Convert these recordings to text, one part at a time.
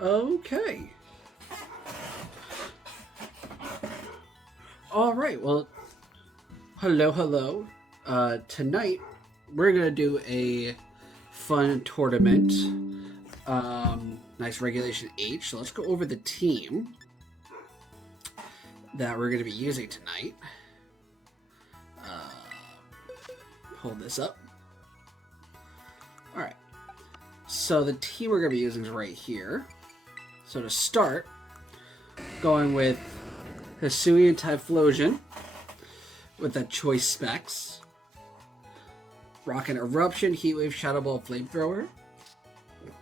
Okay. All right. Well, hello, hello. Tonight we're gonna do a fun tournament. Nice Regulation H. So let's go over the team that we're gonna be using tonight. Hold this up. All right. So the team we're gonna be using is right here. So to start, going with Hisuian Typhlosion with the choice specs. Rockin' Eruption, Heatwave, Shadow Ball, Flamethrower.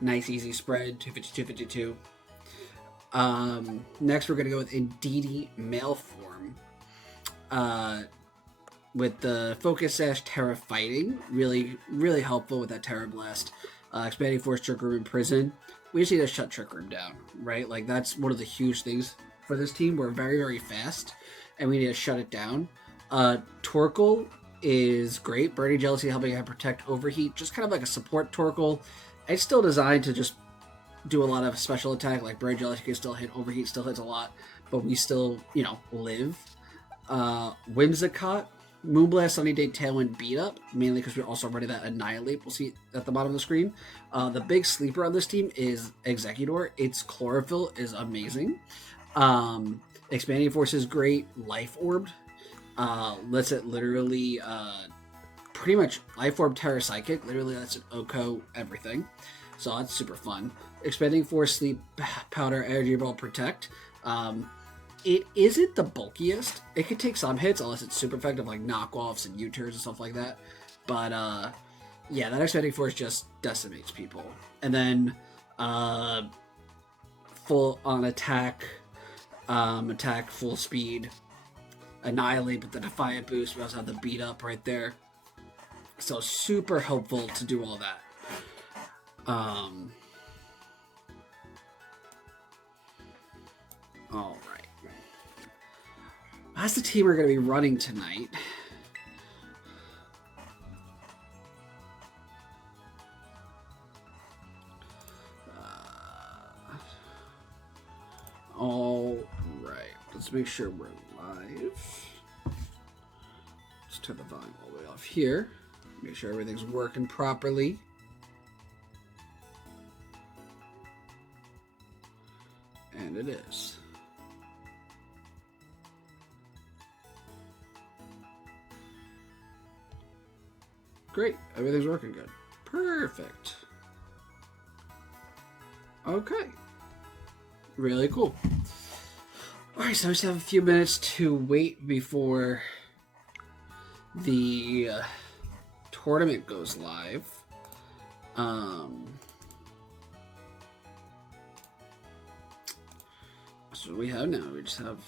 Nice easy spread, 252, 52. Next we're going to go with Indeedee Male Form. With the Focus Sash Terra Fighting. Really, really helpful with that Terra Blast. Expanding Force, Trick Room, and Prison. We just need to shut Trick Room down, right? Like, that's one of the huge things for this team. We're very, very fast, and we need to shut it down. Torkoal is great. Burning Jealousy helping him protect Overheat. Just kind of like a support Torkoal. It's still designed to just do a lot of special attack. Like Burning Jealousy can still hit. Overheat still hits a lot. But we still, live. Whimsicott. Moonblast, Sunny Day, Tailwind, Beat Up. Mainly because we're also running that Annihilate. We'll see at the bottom of the screen. The big sleeper on this team is Exeggutor. Its Chlorophyll is amazing. Expanding Force is great. Life Orb lets it literally pretty much Life Orb, Terra Psychic. Literally lets it OHKO everything. So that's super fun. Expanding Force, Sleep Powder, Energy Ball, Protect. It isn't the bulkiest. It could take some hits unless it's super effective, like knockoffs and U-turns and stuff like that. But yeah, that Expanding Force just decimates people. And then full on attack, full speed, Annihilate with the Defiant boost. We also have the Beat Up right there. So super helpful to do all that. All right. That's the team we're going to be running tonight. All right. Let's make sure we're live. Let's turn the volume all the way off here. Make sure everything's working properly. And it is. Great. Everything's working good. Perfect. Okay. Really cool. Alright, so I just have a few minutes to wait before the tournament goes live. So what we have now, we just have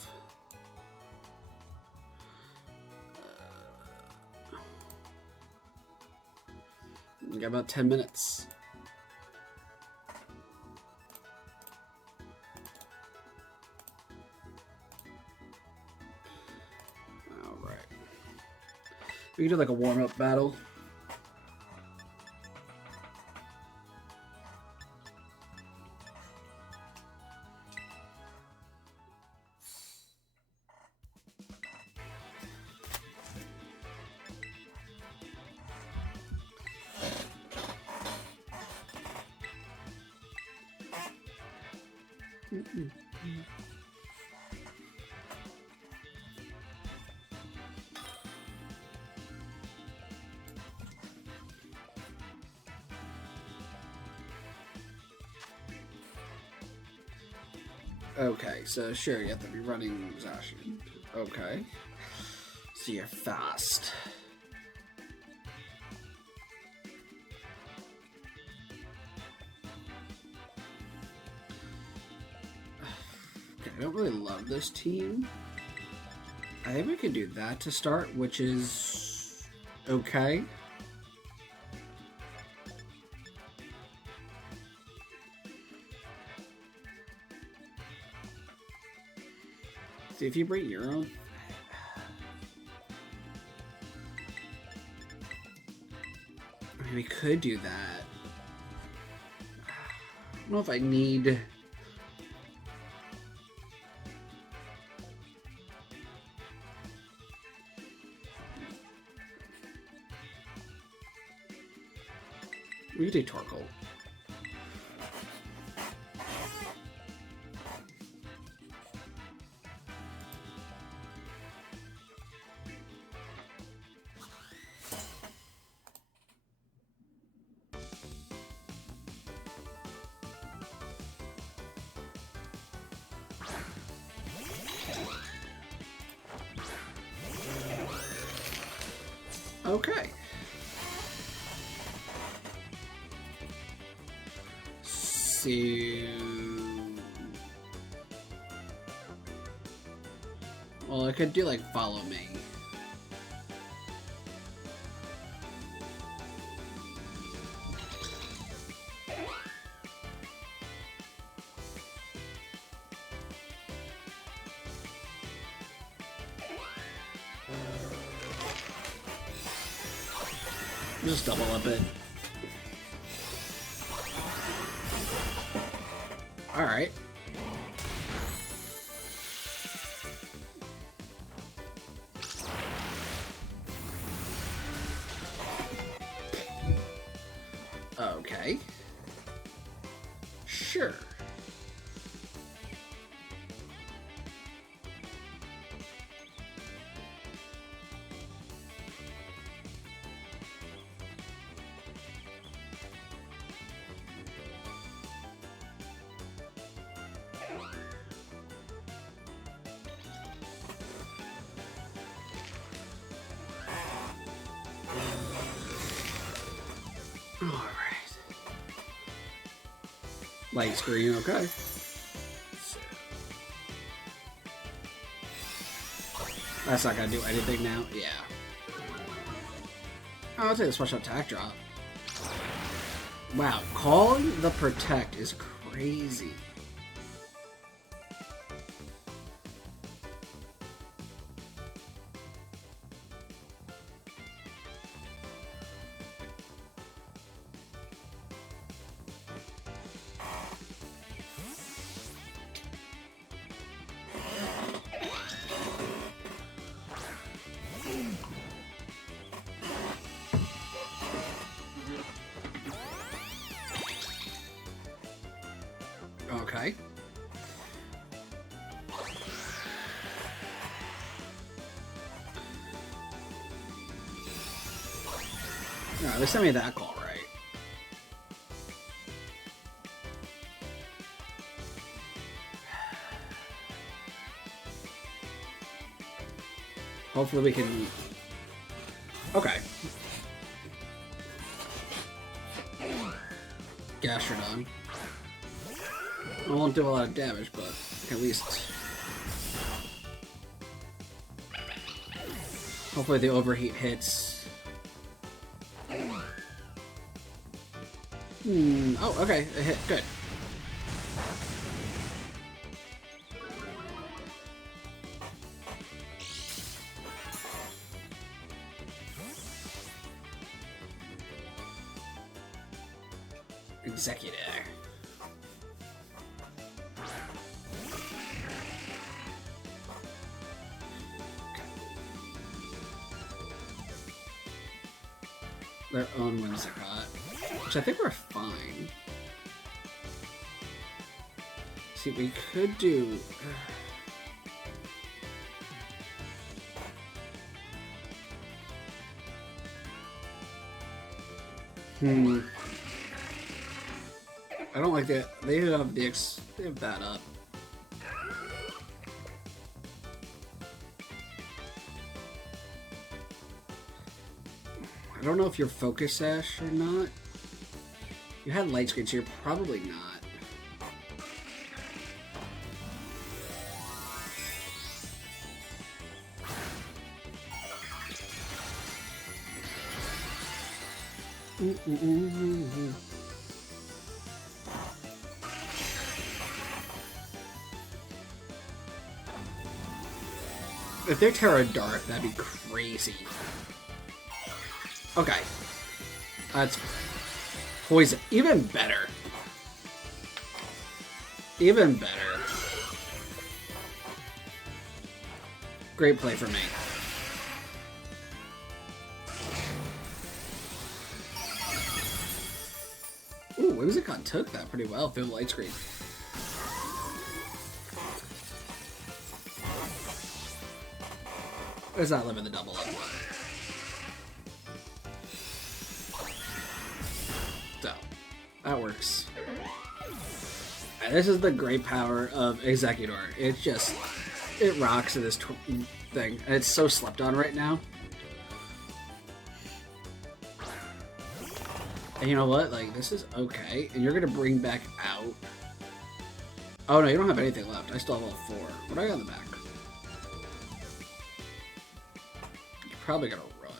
we got about 10 minutes. All right. We can do like a warm-up battle. Okay, so sure, you have to be running Zacian. Okay. So you're fast. Okay, I don't really love this team. I think we could do that to start, which is okay. See if you bring your own. I mean, we could do that. I don't know if I need. mutate Torkoal. Okay. So... Well, I could do, like, follow me. Just double up it. Alright. Okay. Sure. Alright. Light screen, okay. That's not gonna do anything now. Yeah. Oh, I'll take the special attack drop. Wow, calling the protect is crazy. Okay. No, at least I made that call right. Hopefully we can... Okay. Gastrodon. I won't do a lot of damage, but at least... Hopefully the overheat hits. Oh, okay. It hit. Good. Exeggutor. Their own Whimsicott, which I think we're fine. See, we could do... I don't like that. They have the they have that up. I don't know if you're Focus Sash or not. You had Light Screen, so you're probably not. If they're Terra Dark, that'd be crazy. Okay. That's poison. Even better. Even better. Great play for me. Ooh, Whimsicott took that pretty well through the light screen. It's not living the double up. So, that works. And this is the great power of Exeggutor. It just, it rocks in this thing. And it's so slept on right now. And you know what? Like, this is okay. And you're going to bring back out... Oh, no, you don't have anything left. I still have all 4. What do I got in the back? You're probably going to run.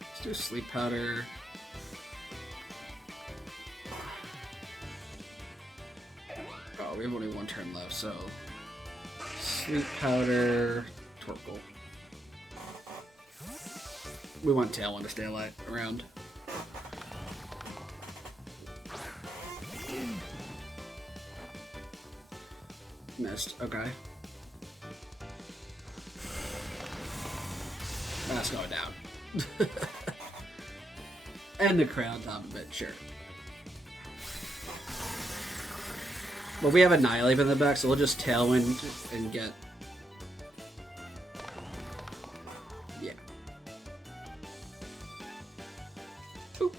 Let's do Sleep Powder. Oh, we have only 1 turn left, so... Sleep Powder... Torkoal. We want Tailwind to stay alive around. Missed. Okay. That's going down. And the crown top of it, sure. But we have Annihilate in the back, so we'll just Tailwind and get... Yeah. Ooh.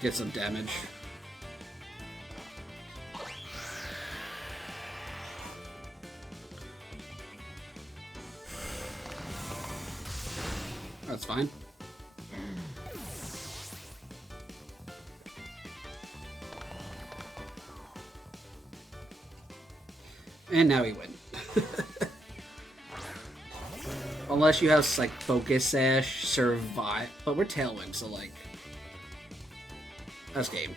Get some damage. That's fine. And now we win. Unless you have, like, Focus Sash, Survive. But we're Tailwind, so, like... That's game.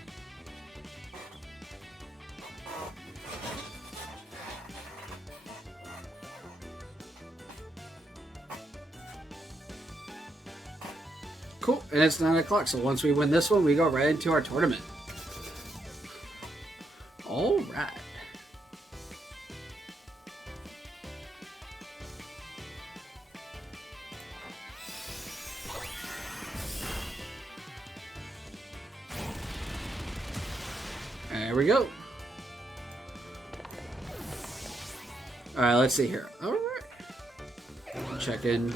Cool, and it's 9 o'clock, so once we win this one, we go right into our tournament. Alright. There we go. Alright, let's see here. Alright. Check in.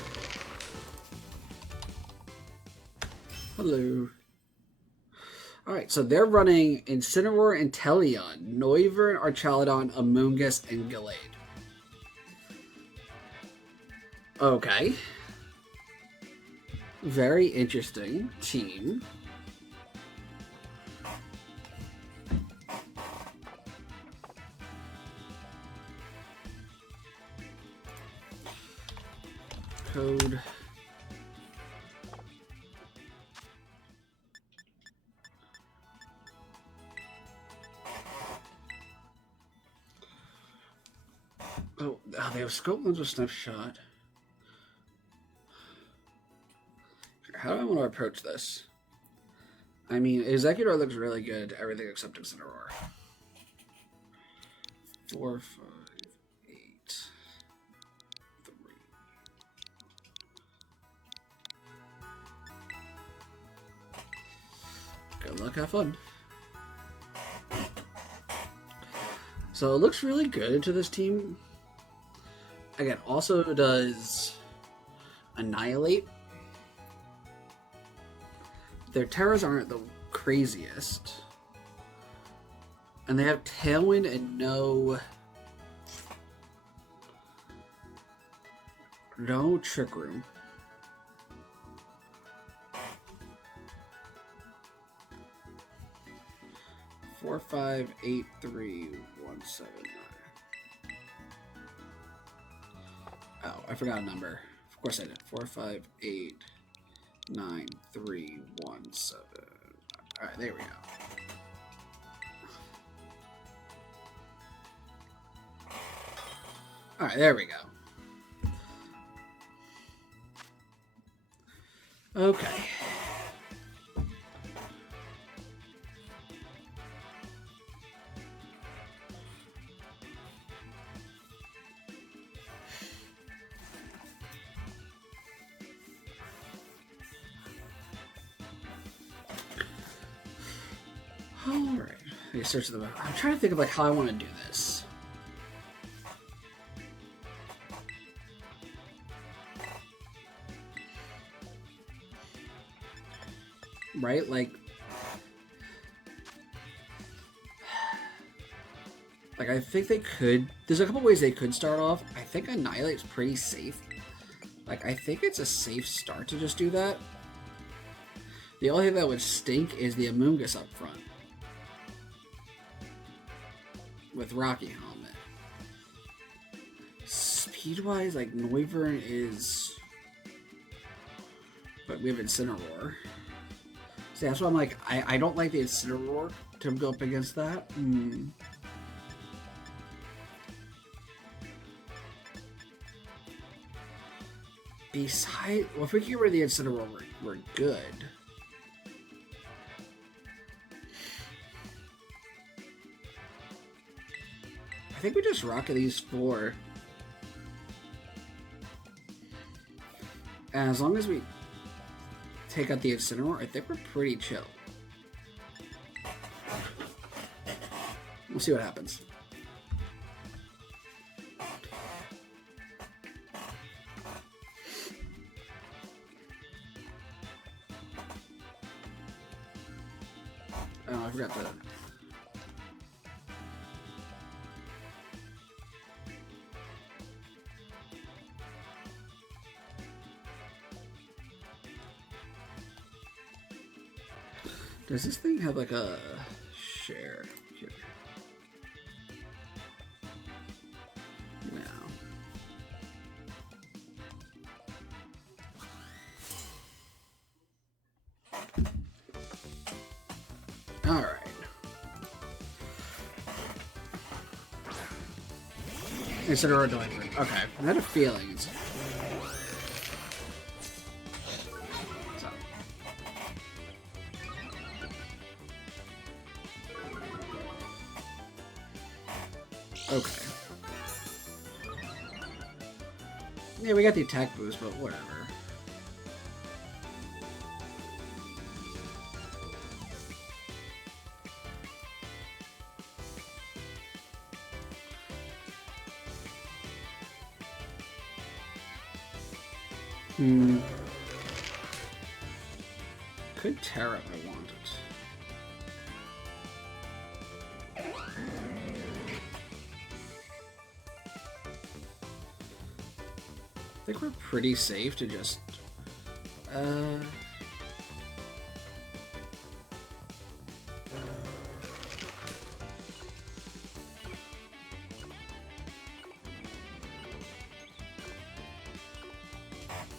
Hello. Alright, so they're running Incineroar, Inteleon, Noivern, Archaludon, Amoonguss, and Gallade. Okay. Very interesting team. Code. Oh, they have Scotland's a snapshot. How do I want to approach this? I mean, Exeggutor looks really good. Everything except Incineroar. 4, 5, 8, 3. Good luck, have fun. So it looks really good into this team. Again, also does Annihilate. Their terrors aren't the craziest. And they have Tailwind and no Trick Room. Four, 5, 8, 3, 1, 7, 9. Oh, I forgot a number. Of course I did. 4, 5, 8, 9, 3, 1, 7. Alright, there we go. Alright, there we go. Okay. Alright. Let me search the map. I'm trying to think of like how I want to do this. Right? Like I think they could. There's a couple ways they could start off. I think Annihilate's pretty safe. Like, I think it's a safe start to just do that. The only thing that would stink is the Amoonguss up front. With Rocky Helmet. Speed-wise, like, Noivern is... But we have Incineroar. So that's why I'm like, I don't like the Incineroar to go up against that. Besides, well, if we get rid of the Incineroar, we're good. I think we just rock these 4. And as long as we take out the Incineroar, I think we're pretty chill. We'll see what happens. Oh, I forgot to... Does this thing have like a share here? No. All right. Consider a delivery. Okay, I had a feeling. Okay. Yeah, we got the attack boost, but whatever. Could Terra if I wanted. I think we're pretty safe to just...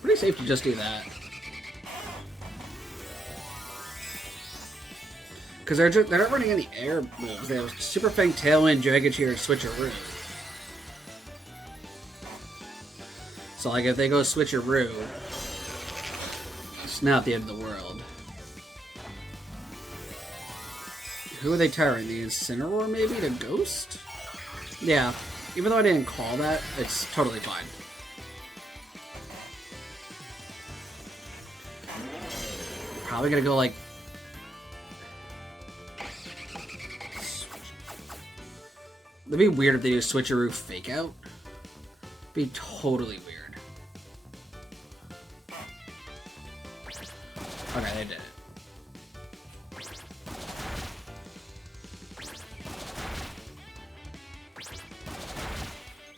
Pretty safe to just do that. Because they're not running any air moves. They have Super Fang, Tailwind, Dragon Cheer, and Switcheroo. So, like, if they go Switcheroo, it's not the end of the world. Who are they tiring? The Incineroar, maybe? The Ghost? Yeah. Even though I didn't call that, it's totally fine. Probably gonna go, like... It'd be weird if they do Switcheroo Fake Out. It'd be totally weird. Okay, they did it.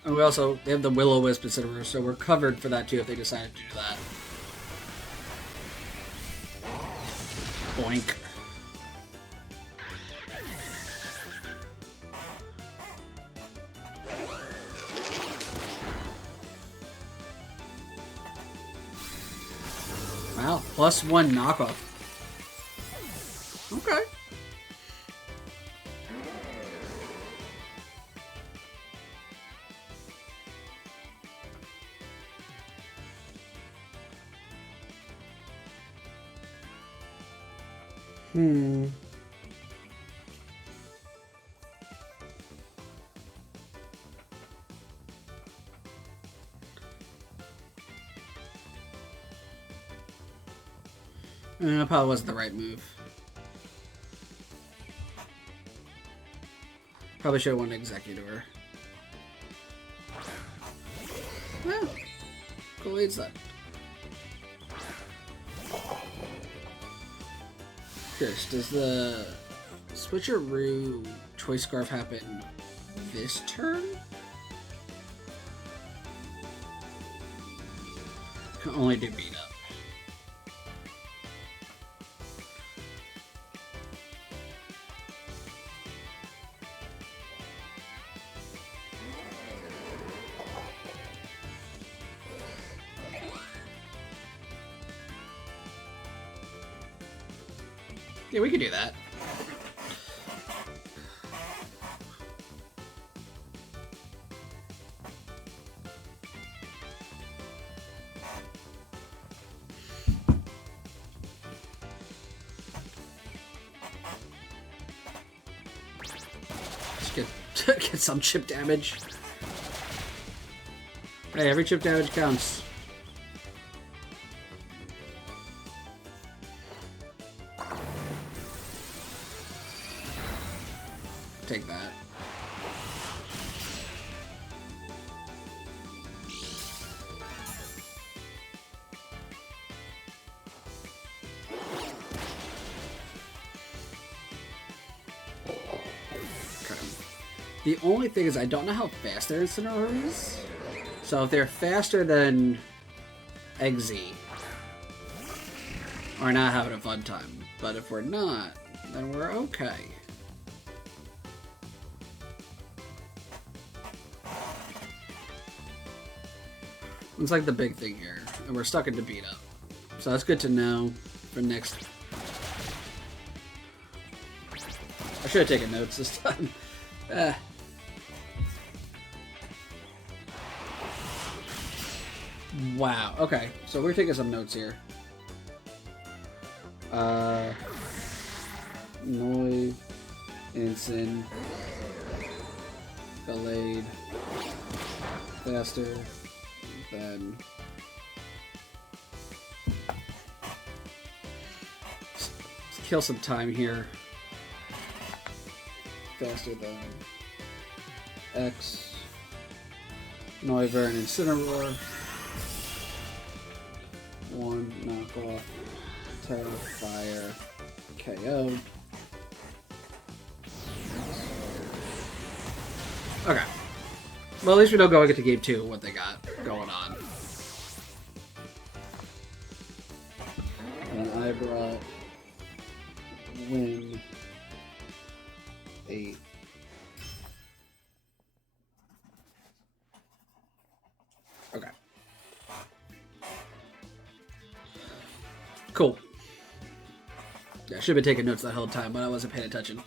And they have the Will-O-Wisp Incineroar, so we're covered for that too if they decide to do that. Boink. Wow, +1 knockoff. Okay. Hmm. Probably wasn't the right move. Probably should have won Exeggutor. Well, cool leads that. Curious, does the Switcheroo Choice Scarf happen this turn? Can only do beat up. Yeah, we could do that. Let's get some chip damage. Hey, every chip damage counts. Take that. Okay. The only thing is I don't know how fast their Incineroar is. So if they're faster than Exeggutor, we're not having a fun time. But if we're not, then we're okay. It's like the big thing here, and we're stuck into beat up. So that's good to know for next. I should have taken notes this time. Wow, okay, so we're taking some notes here. Noi, Incin, Gallade, faster. Then let's kill some time here. Faster than X, Noivern, and Incineroar. One knockoff, Terra, Fire, KO. Okay. Well, at least we know going into game 2 what they got going on. And I brought win 8. Okay. Cool. Yeah, I should have been taking notes that whole time, but I wasn't paying attention.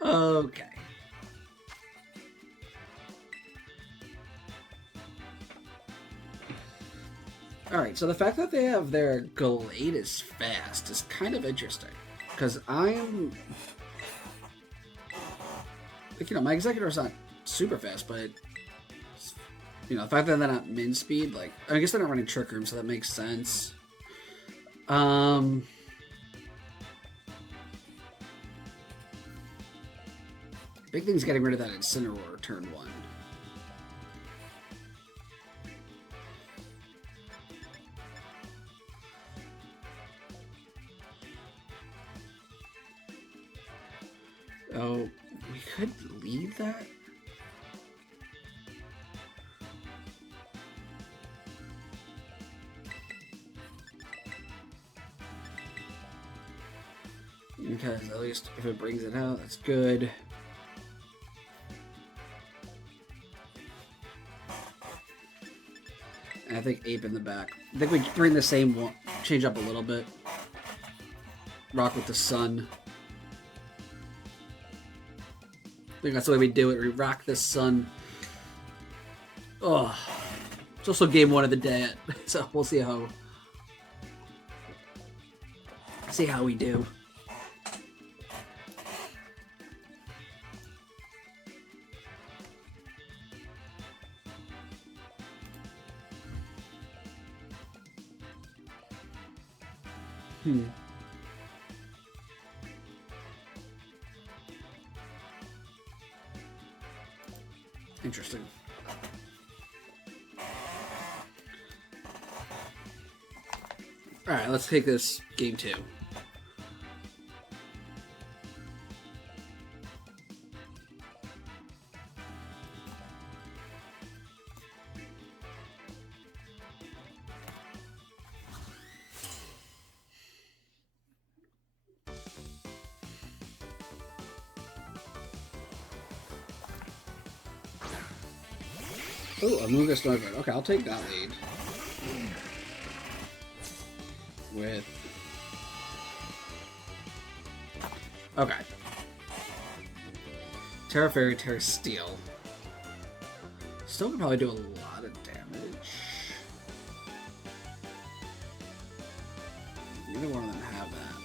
Okay. Alright, so the fact that they have their Gallade is fast is kind of interesting. Because I'm... Like, you know, my Exeggutor is not super fast, but... You know, the fact that they're not min speed, like... I guess they're not running Trick Room, so that makes sense. Big thing's getting rid of that Incineroar turn 1. Oh, we could leave that? Because at least if it brings it out, that's good. And I think Ape in the back. I think we bring the same one, change up a little bit. Rock with the Sun. I think that's the way we do it. We rock the Sun. Oh, it's also game 1 of the day, so we'll see how See how we do. Interesting. Alright, let's take this game 2. Oh, Amoonguss Noivern. Okay, I'll take that lead. With... Okay. Terra Fairy, Terra Steel. Still could probably do a lot of damage. Neither one of them have that.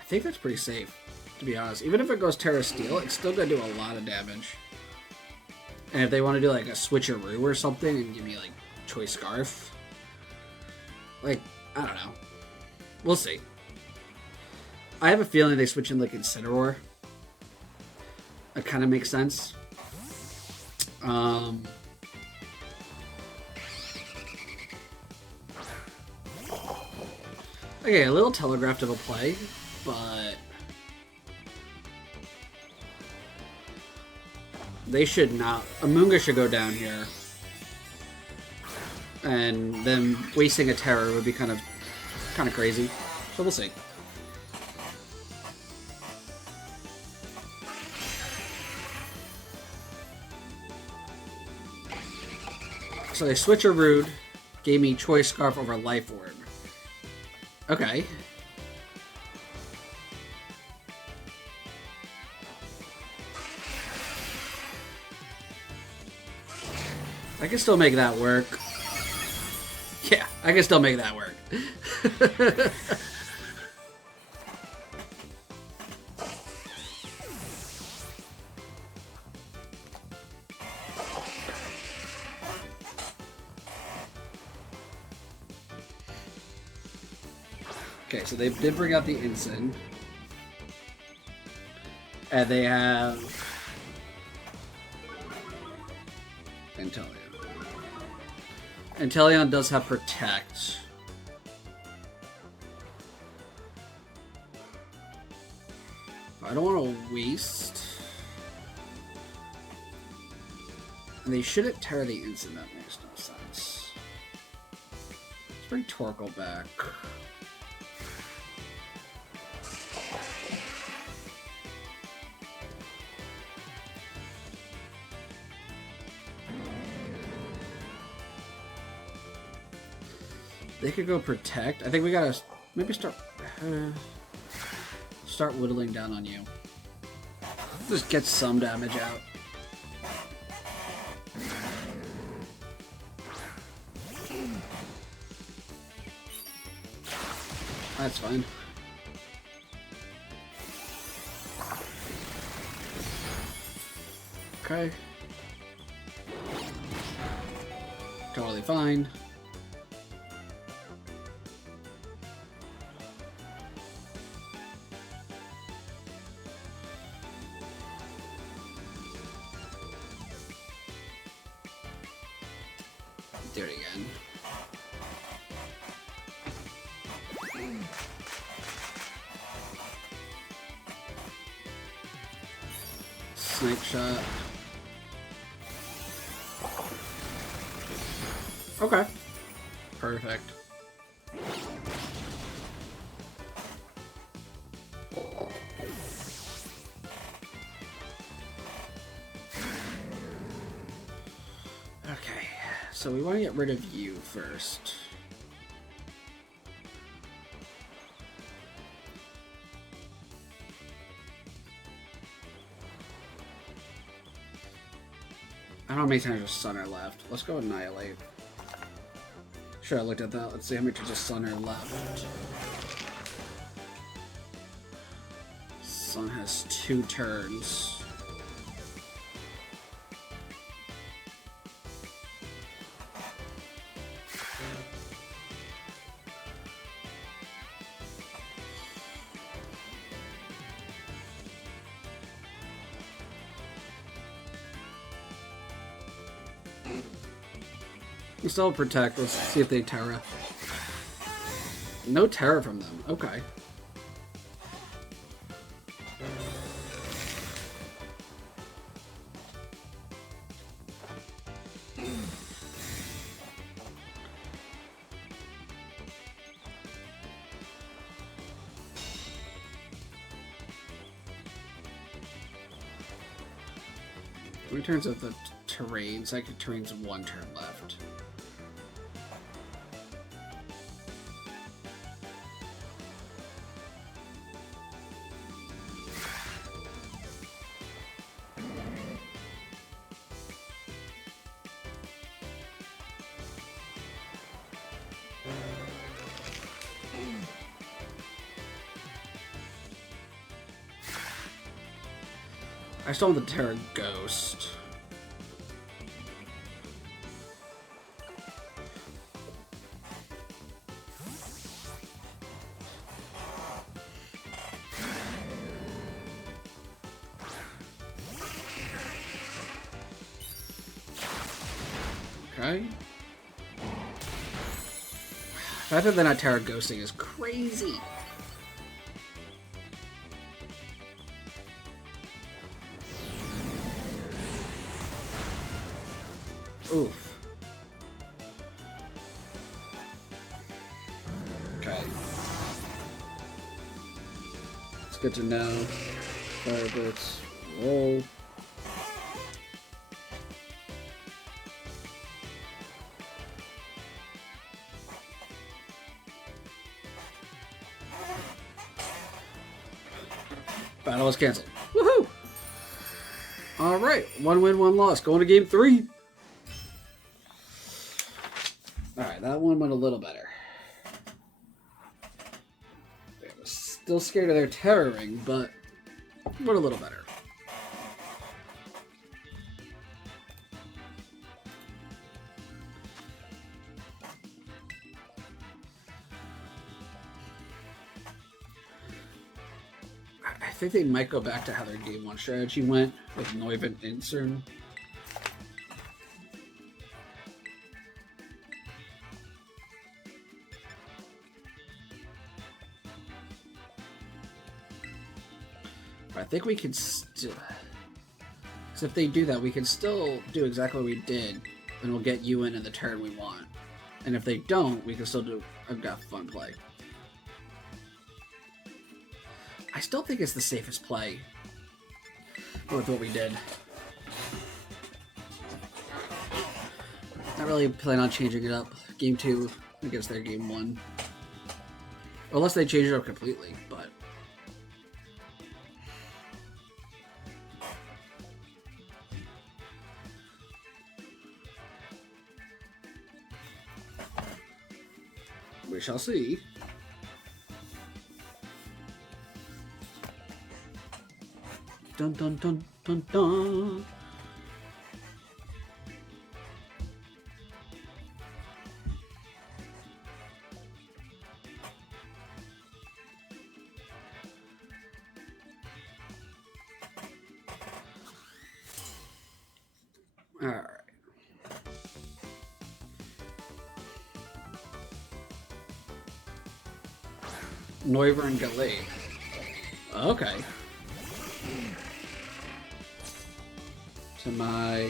I think that's pretty safe, to be honest. Even if it goes Terra Steel, it's still gonna do a lot of damage. And if they want to do like a switcheroo or something and give me like Choice Scarf, like, I don't know. We'll see. I have a feeling they switch in like Incineroar. That kind of makes sense. Okay, a little telegraphed of a play, but they should not. Amoonguss should go down here. And then wasting a Terror would be kind of crazy. So we'll see. So they switch a Rude, gave me Choice Scarf over Life Orb. Okay. I can still make that work. Yeah, I can still make that work. Okay, so they did bring out the Ensign. And they have Inteleon. Inteleon does have Protect. I don't want to waste. And they shouldn't tear the Ensign, that makes no sense. Let's bring Torkoal back. They could go Protect. I think we gotta maybe start whittling down on you. Just get some damage out. That's fine. Okay. Totally fine. Do it again. Snipe shot. Okay. Perfect. Okay, so we want to get rid of you first. I don't how many times does Sun are left. Let's go Annihilate. Sure, I looked at that. Let's see how many turns of Sun are left. Sun has 2 turns. We still have Protect. Let's see if they Terra. No Terra from them. Okay. How many turns of the terrain? Psychic terrain's 1 turn left. I still have the Terra Ghost. Okay. The fact that they're not Terra Ghosting is crazy. Oof. Okay. It's good to know. Firebits. Roll. Battle is canceled. Woohoo! Alright, 1 win, 1 loss. Going to game 3. Alright, that one went a little better. I was still scared of their Terror Ring, but went a little better. I think they might go back to how their game 1 strategy went with Noivern Incern. I think we can still... Because if they do that, we can still do exactly what we did, and we'll get you in the turn we want. And if they don't, we can still do... I've got fun play. I still think it's the safest play with what we did. Not really plan on changing it up. Game 2 against their game 1. Unless they change it up completely, but... we shall see. Dun dun dun dun dun. All right. Noivern Galate. Okay. To my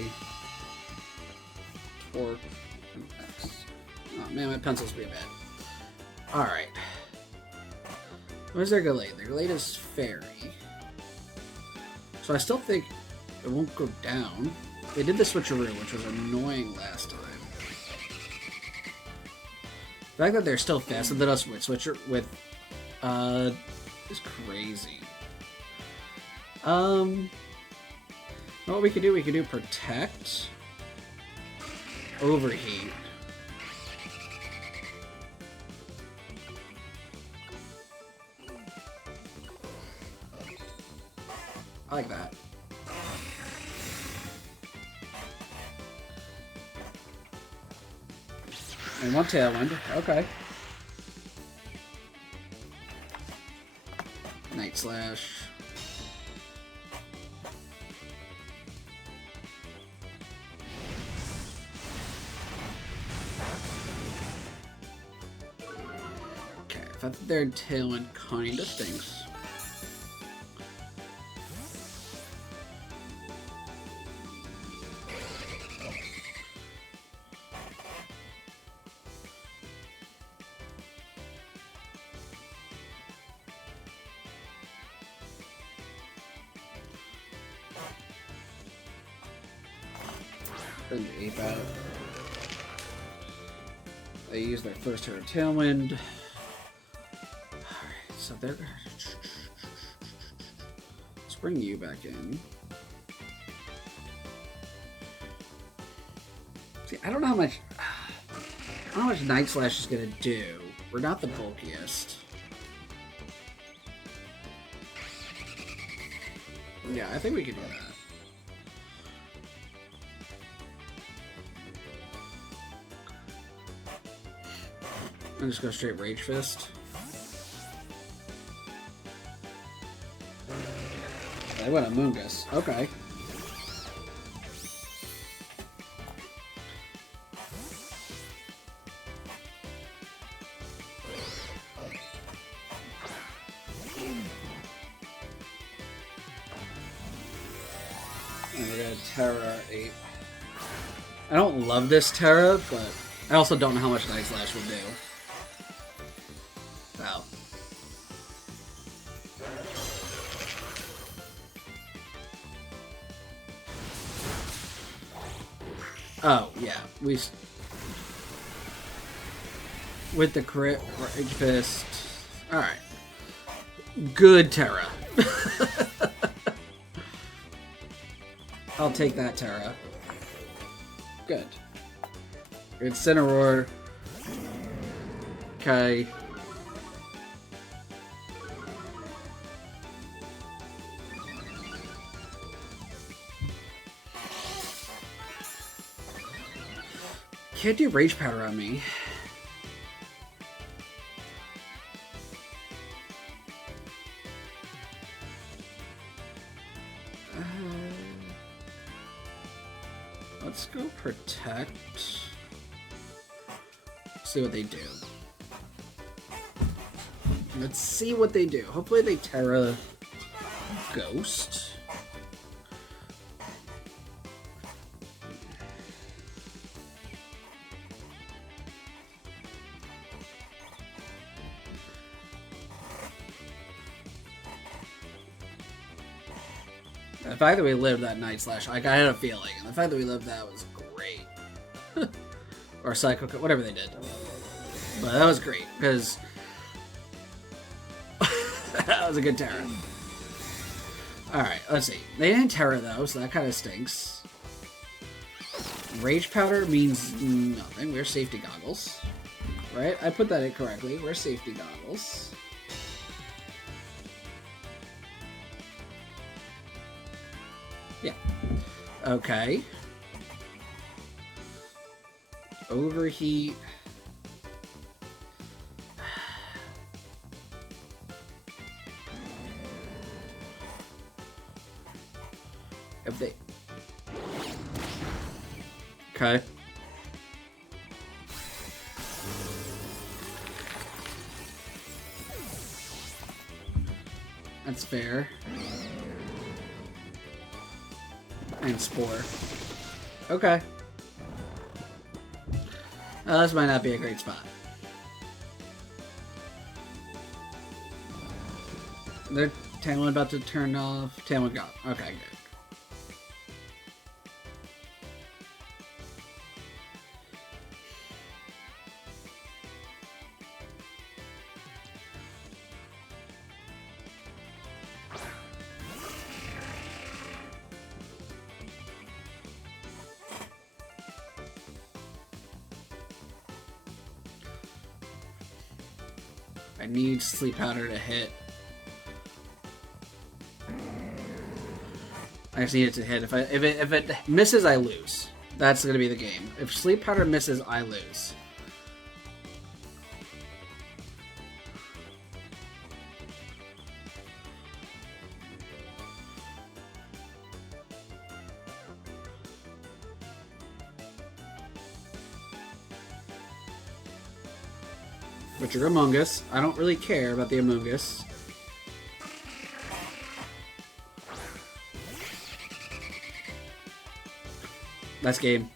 Torque and X. Oh man, my pencil's being bad. Alright. What is their Galate? Their Galate is Fairy. So I still think it won't go down. They did the switcheroo, which was annoying last time. The fact that they're still faster than us with switcher with is crazy. What we could do Protect. Overheat. I like that. And one Tailwind. Okay. Night Slash. Okay, that third Tailwind kinda stinks. Bring the ape out. They use their first turn of Tailwind. Alright, so they're... Let's bring you back in. See, I don't know how much... I don't know how much Night Slash is gonna do. We're not the bulkiest. Yeah, I think we can do that. I'm just go straight Rage Fist. I went a Moongus. Okay. And we're gonna Terra 8. I don't love this Terra, but I also don't know how much Night Slash will do. Wow. Oh, yeah. With the crit, Rage Fist. Alright. Good Terra. I'll take that Terra. Good. Incineroar. Okay. Can't do Rage Powder on me. Let's go Protect. See what they do. Let's see what they do. Hopefully they Terra Ghost. The fact that we lived that Night Slash, like, I had a feeling. And the fact that we lived that was great. Or Psycho, whatever they did. But that was great, because that was a good Terra. Alright, let's see. They didn't Terra, though, so that kind of stinks. Rage Powder means nothing. We're Safety Goggles. Right? I put that in correctly. We're Safety Goggles. Yeah. Okay. Overheat. If they... Okay. That's fair. And Spore. Okay. This might not be a great spot. They're Tailwind about to turn off. Tailwind gone. Okay, good. I need Sleep Powder to hit. I just need it to hit. If it misses, I lose. That's gonna be the game. If Sleep Powder misses, I lose. But you're Among Us. I don't really care about the Among Us. That's game.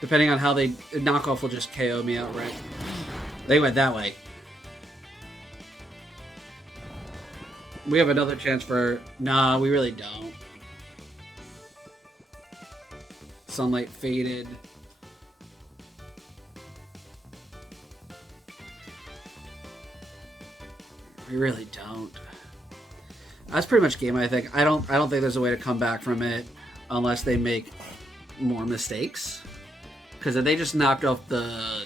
Depending on how they... Knockoff will just KO me outright. They went that way. We have another chance for... Nah, we really don't. Sunlight faded. We really don't. That's pretty much game, I think. I don't think there's a way to come back from it unless they make more mistakes. Because if they just knocked off the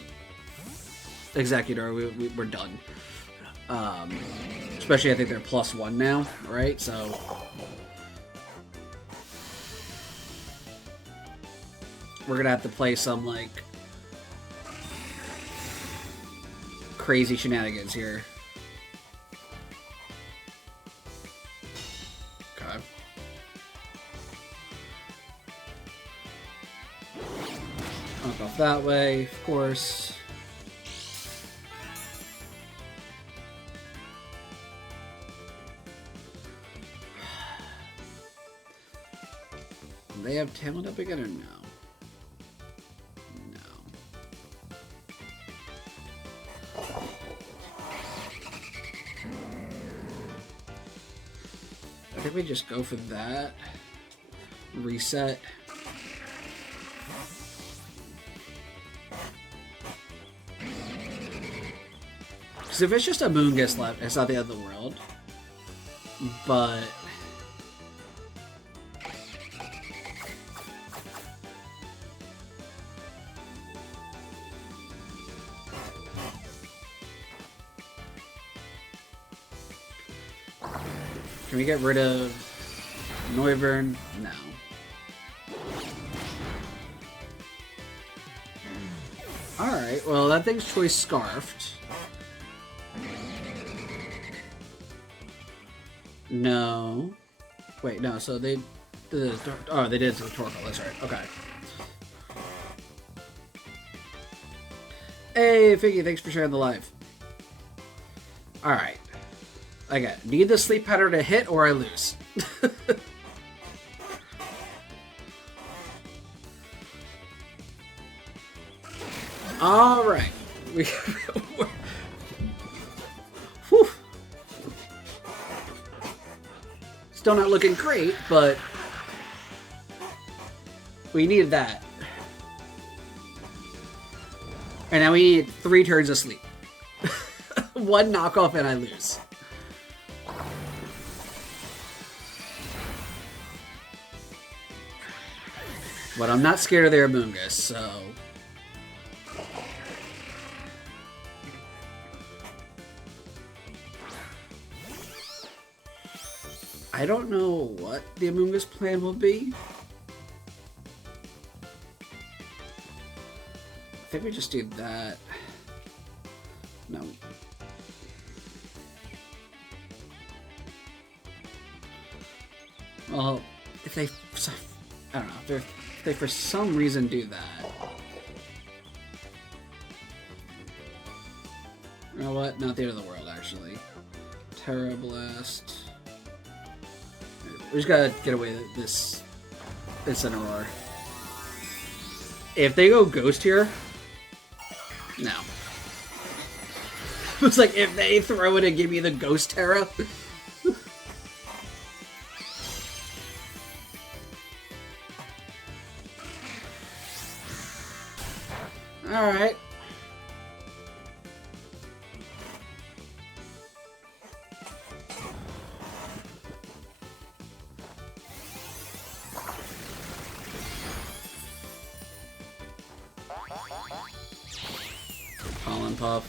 Exeggutor, we're done. Especially, I think they're +1 now, right? So we're gonna have to play some like crazy shenanigans here. Okay. Knock off that way, of course. They have Talent up again or no? No. I think we just go for that. Reset. Because if it's just a Moongus left, it's not the end of the world. But... Can we get rid of Noivern? No. Alright, well that thing's choice scarfed. No. Wait, no, so they did oh, they did it to the Torkoal, that's right. Okay. Hey, Figgy, thanks for sharing the live. Alright. Again, need the Sleep Powder to hit or I lose. Alright. Still not looking great, but we needed that. And now we need 3 turns of sleep. 1 knockoff and I lose. But I'm not scared of their Amoonguss, so... I don't know what the Amoonguss plan will be. I think we just do that. No. Well, if they... I don't know. If they for some reason do that. You know what? Not the end of the world, actually. Terra Blast. We just gotta get away with this Incineroar. If they go Ghost here, no. It's like if they throw it and give me the Ghost Terra. Alright. Pollen Puff.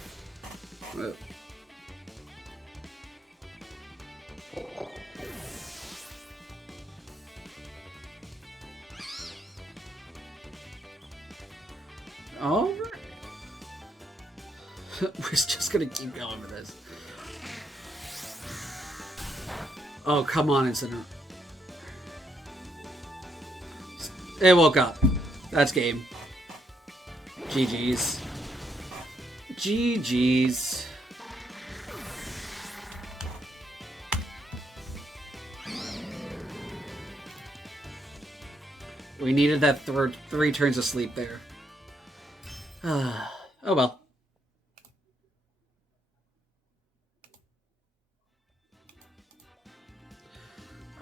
All right. We're just gonna keep going with this. Oh, come on, Incineroar. It woke up. That's game. GG's. GG's. We needed that three turns of sleep there. Oh well.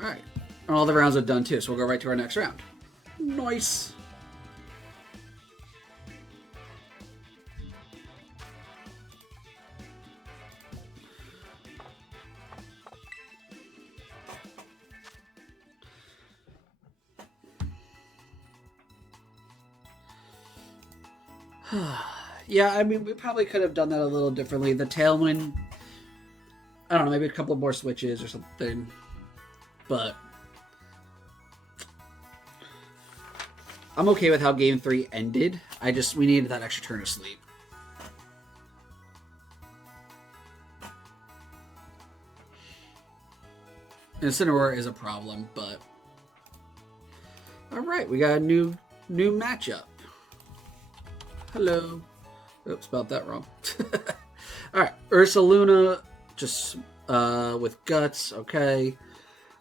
Alright. All the rounds are done too, so we'll go right to our next round. Nice. Yeah, I mean, we probably could have done that a little differently. The Tailwind, I don't know, maybe a couple more switches or something. But I'm okay with how Game 3 ended. We needed that extra turn of sleep. Incineroar is a problem, but... Alright, we got a new matchup. Hello. Oops, spelled that wrong. Alright, Ursaluna, just with Guts, okay.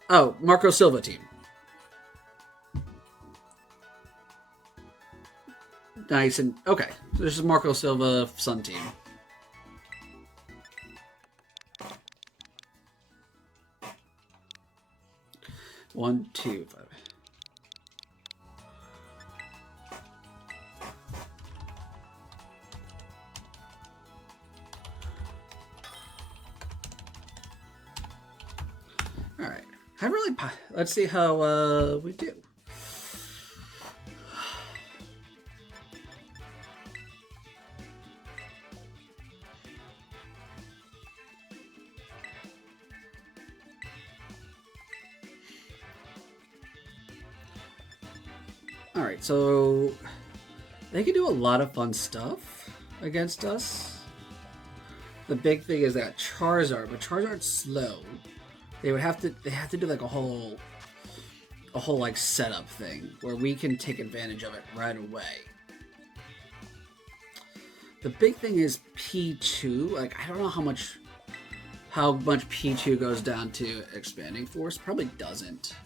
Oh, Marco Silva team. Nice and... Okay, so this is Marco Silva Sun team. One, two, five. All right. Let's see how we do. All right, so they can do a lot of fun stuff against us. The big thing is that Charizard, but Charizard's slow. They have to do like a whole like setup thing where we can take advantage of it right away. The big thing is P2. Like, I don't know how much P2 goes down to expanding force. Probably doesn't.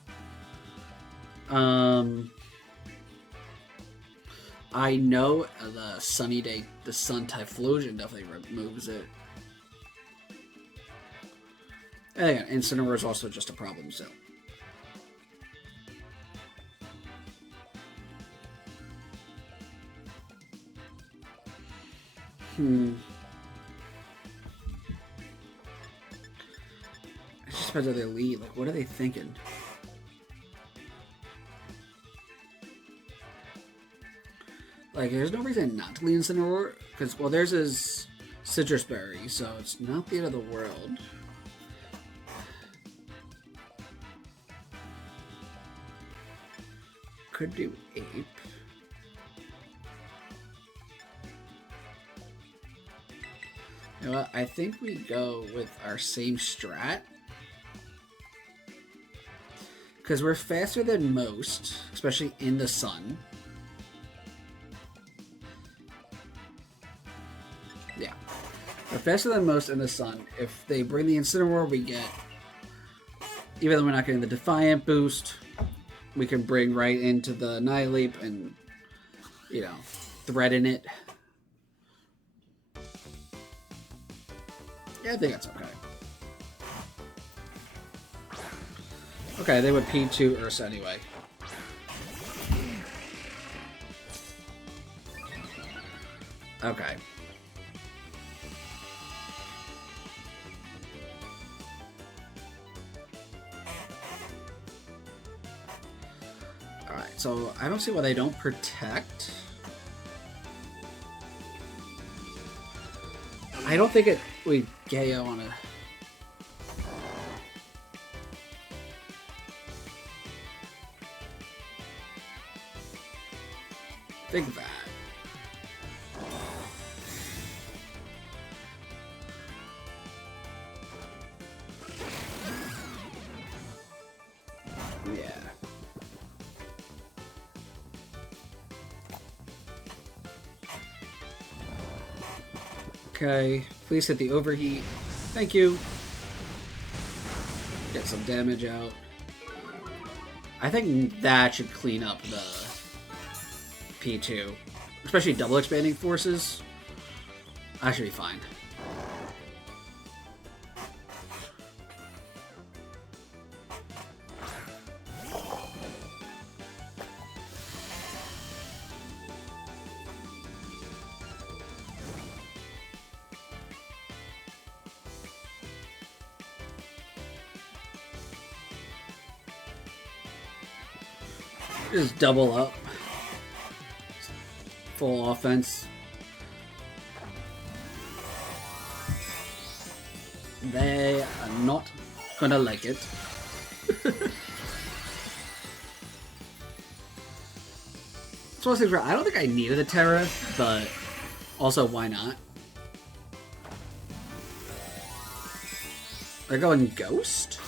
I know the Sunny Day, the Sun Typhlosion definitely removes it. And again, Incineroar is also just a problem zone. It just depends how they lead. Like, what are they thinking? Like, there's no reason not to lead Incineroar, because, well, there's his Citrus Berry, so it's not the end of the world. Could do Ape. You know what? I think we go with our same strat. Because we're faster than most, especially in the sun. Yeah. We're faster than most in the sun. If they bring the Incineroar, we get... Even though we're not getting the Defiant boost, we can bring right into the Annihilape and, you know, threaten it. Yeah, I think that's okay. Okay, they would P2 Ursa anyway. Okay. Alright, so I don't see why they don't protect. I don't think we Geo on a... Think that. Okay, please hit the overheat. Thank you. Get some damage out. I think that should clean up the P2. Especially double expanding forces. That should be fine. Just double up. Full offense. They are not gonna like it. So I don't think I needed a Terra, but also why not? They're going Ghost?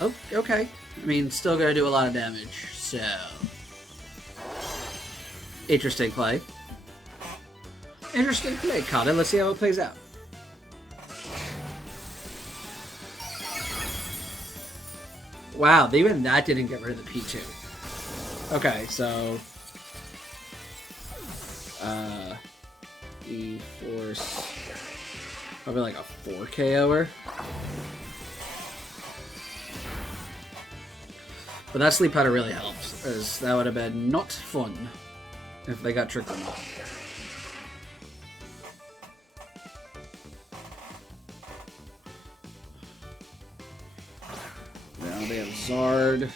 Oh, okay. I mean, still gonna do a lot of damage, so... Interesting play. Interesting play, Kata. Let's see how it plays out. Wow, even that didn't get rid of the P2. Okay, so... E-Force... Probably like a 4 KO'er. But that sleep powder really helps, as that would have been not fun if they got tricked or not. Now they have Zard,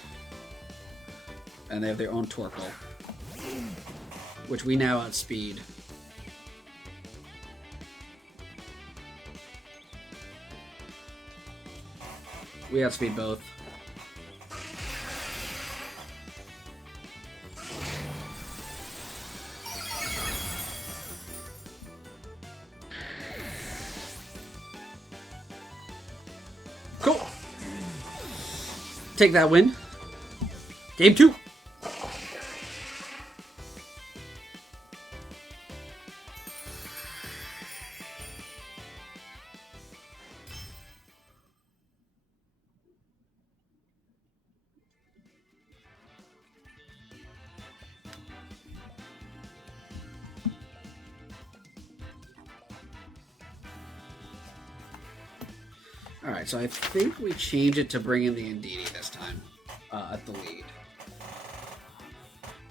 and they have their own Torkoal, which we now outspeed. We outspeed both. Cool. Take that win. Game 2. Alright, so I think we change it to bring in the Indeedee this time at the lead.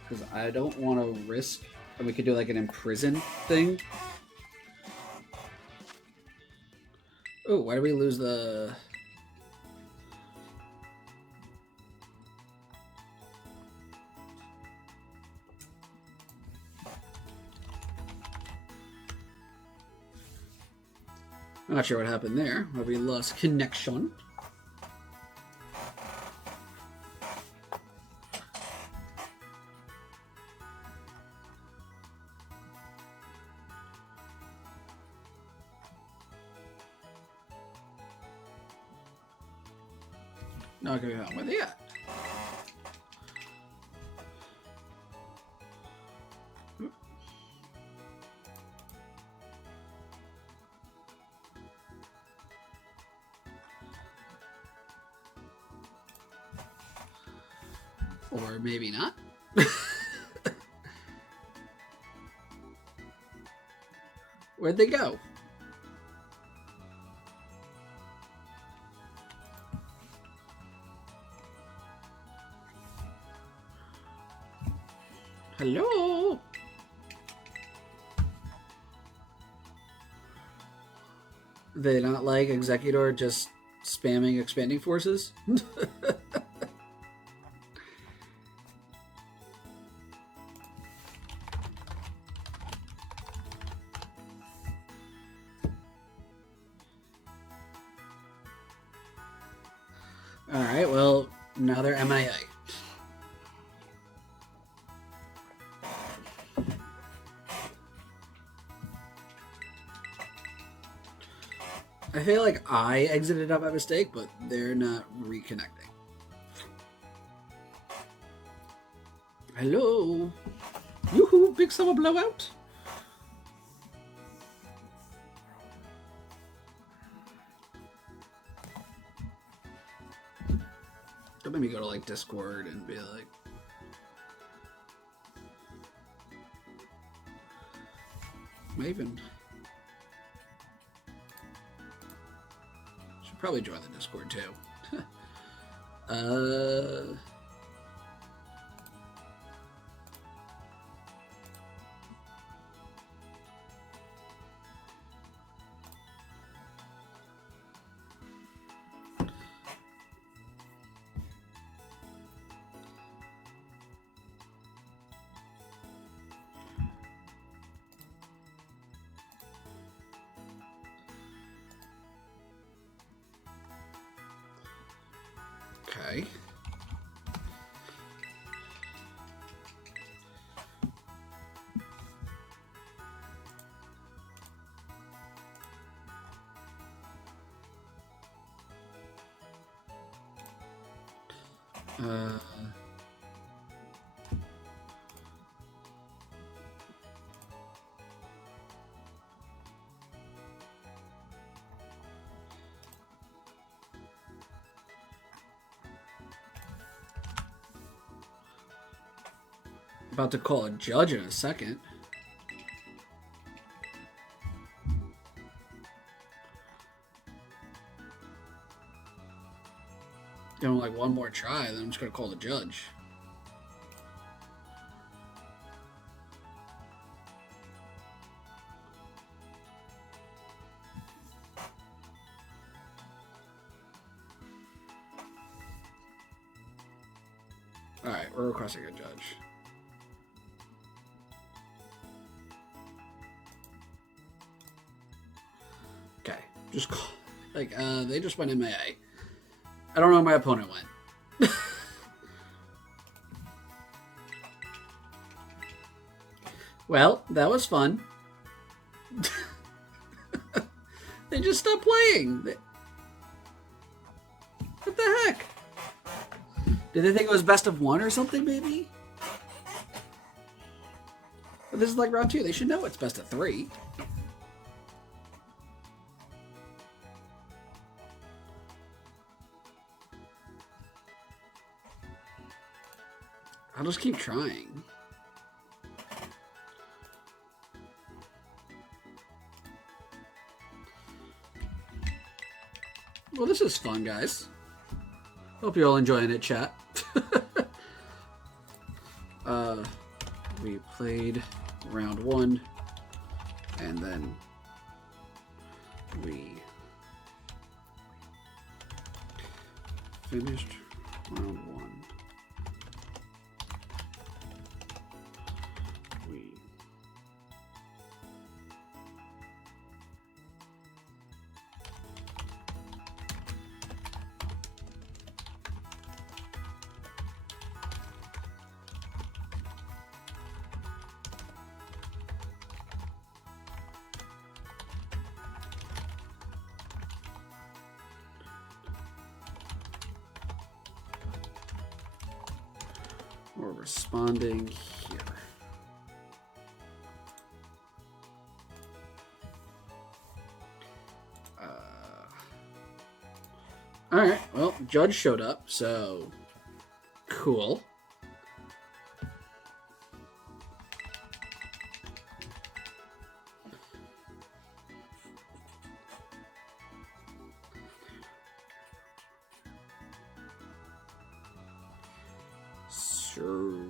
Because I don't want to risk... And we could do like an imprison thing. Oh, why did we lose the... I'm not sure what happened there, but we lost connection. Not gonna be found. Where they at? Or maybe not. Where'd they go? Hello? They not like Exeggutor just spamming expanding forces? Alright, well, now they're MIA. I feel like I exited up by mistake, but they're not reconnecting. Hello? Yoo-hoo! Big summer blowout! Don't make me go to like Discord and be like, Maven. Should probably join the Discord too. Okay. About to call a judge in a second. Give him like one more try, then I'm just gonna call the judge. Alright, we're requesting a judge. Okay, just call. Like, they just went MIA. I don't know where my opponent went. Well, that was fun. They just stopped playing. What the heck? Did they think it was best of one or something, maybe? But this is like round 2. They should know it's best of 3. I'll just keep trying. Well, this is fun, guys. Hope you're all enjoying it, chat. We played round 1, and then we finished round 1. We're responding here. All right, well, Judge showed up, so cool. Sure.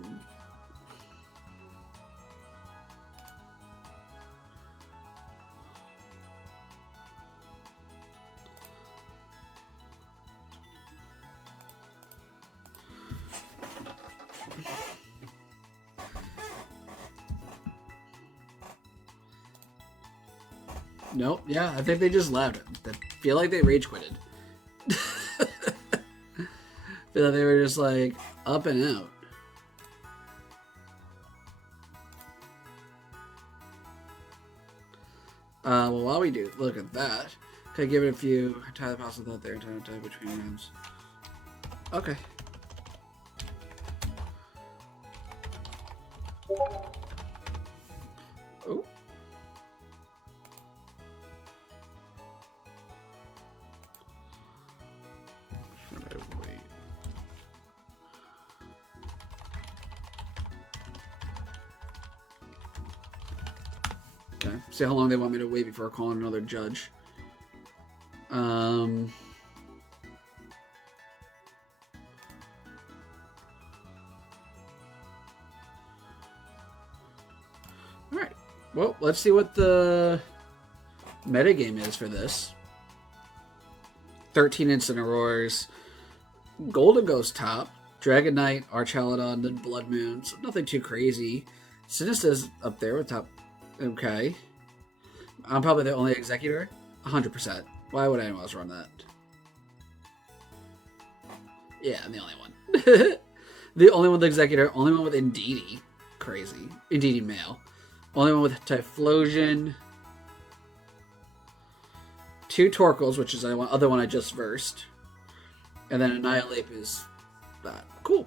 Nope. Yeah, I think they just left. I feel like they rage quitted. I feel like they were just like up and out. Well, while we do look at that, can I give it a few? Tie the pass without their time between rounds. Okay. Oh. Okay. See how long they want me to wait before calling another judge. Alright. Well, let's see what the metagame is for this. 13 Incineroars. Golden goes top. Dragon Knight, Archaludon, then Blood Moon. So nothing too crazy. Sinista's up there with top. Okay. I'm probably the only Exeggutor. 100%. Why would anyone else run that? Yeah, I'm the only one. The only one with Exeggutor. Only one with Indeedee. Crazy. Indeedee male. Only one with Typhlosion. 2 Torkoals, which is the other one I just versed. And then Annihilate is that. Cool.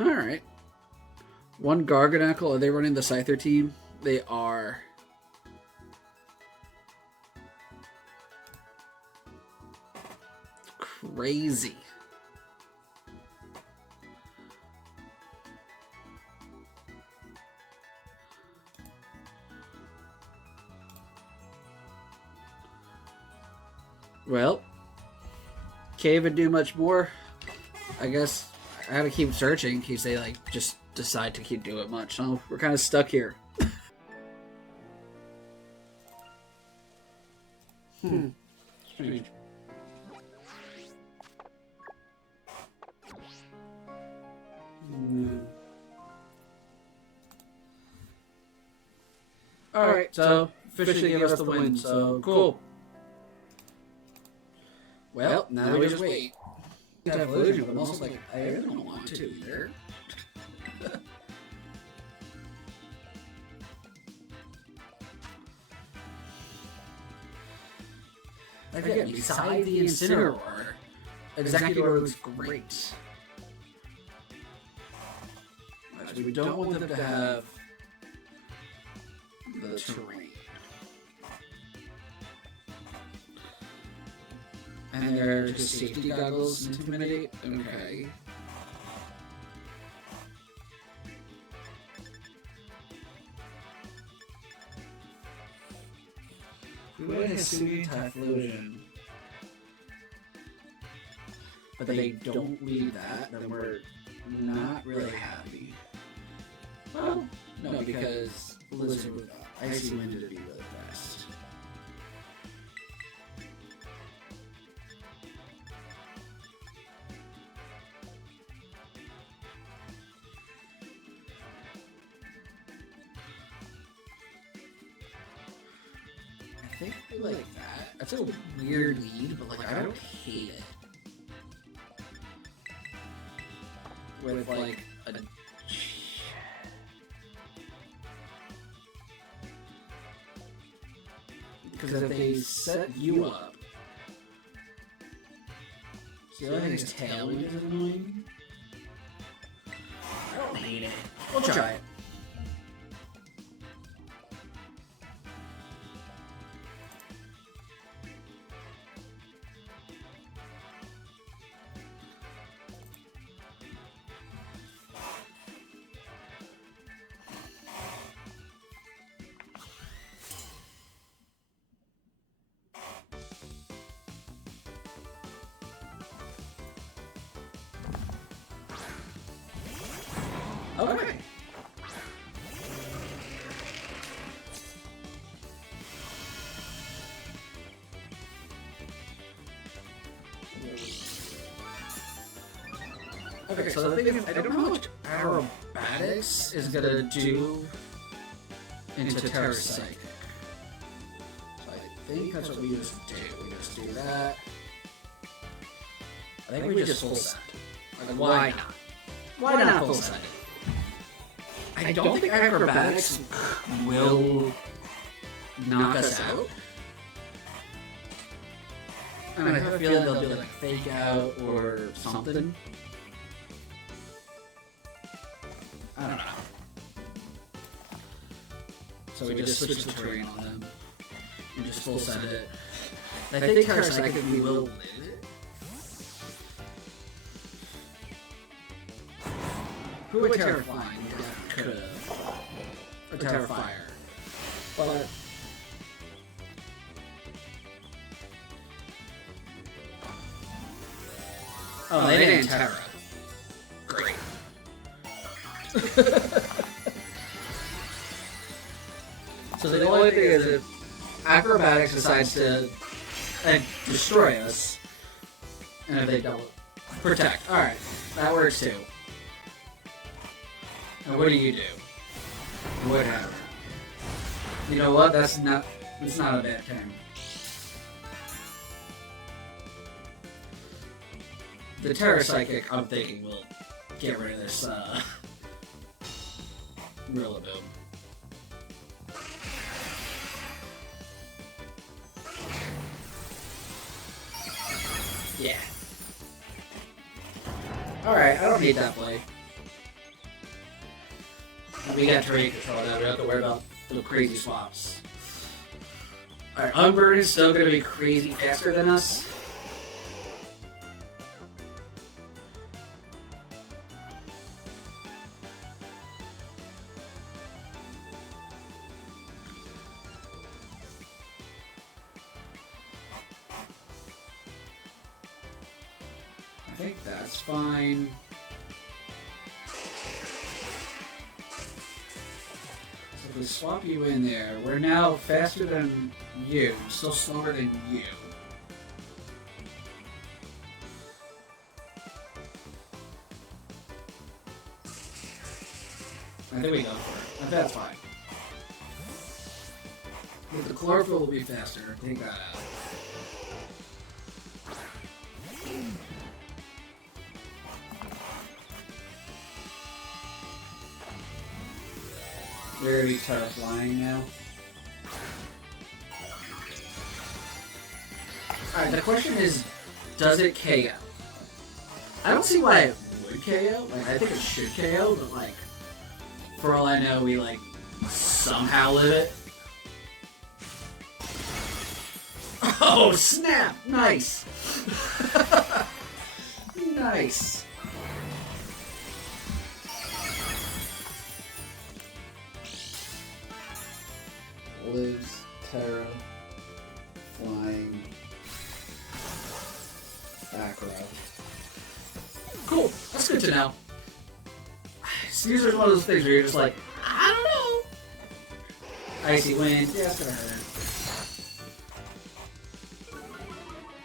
Alright. 1 Garganacl. Are they running the Scyther team? They are. Crazy. Well, can't even do much more. I guess I gotta keep searching in case they like just decide to keep doing much. So we're kind of stuck here. Strange. Alright, so officially gave us the win, so cool. Well, now we just wait. Typhlosion, but I'm also like, I really don't want to either. Again, beside the Incineroar, Exeggutor looks great. Actually, we don't want them to have the terrain. And they're just safety goggles and intimidate? Okay. Who has Hisuian Typhlosion? But they don't lead that, then we're not really happy. Well, no, because Blizzard with Icy Wind would be really fast. I think we like that. That's a weird lead, but like I don't hate it. With like a because if they set you up, so the only thing is Tailwind is annoying. I don't hate it. We'll try it. Okay. Okay, so the thing is, I don't know how much aerobatics is gonna do into Terra Psychic. So I think that's what we just do. We just do that. I think we just full send. Like, why not? Why not full send? I don't think acrobatics will knock us out. And I have a feeling they'll do like a fake out or something. I don't know. So we just switch the terrain on them and just full send it. I think Terra Psychic we will live it. Who would Terra Flying? We definitely could have. Or Terra Fire. But oh, they didn't Terra. Great. So the only thing is if Acrobatics decides to destroy us, and if they double protect. Alright, that works too. And what do you do? Whatever. You know what? That's not a bad turn. The Terra Psychic, I'm thinking, will get rid of this Rillaboom. Yeah. Alright, I don't need that play. We got terrain control now, we don't have to worry about little crazy swaps. Alright, Unburden is still going to be crazy faster than us. I think that's fine. So if we swap you in there, we're now faster than you, still slower than you. I think we go for it. I think that's fine. But the chlorophyll will be faster. Take that out. They're gonna be Terra Flying now. Alright, the question is, does it KO? I don't see why it would KO. Like, I think it should KO, but like, for all I know, we like somehow live it. Oh, snap! Nice! Nice! Lives, Terra, Flying, Acro. Cool, that's good to know. These are one of those things where you're just like, I don't know. Icy Wind, yeah, that's gonna hurt.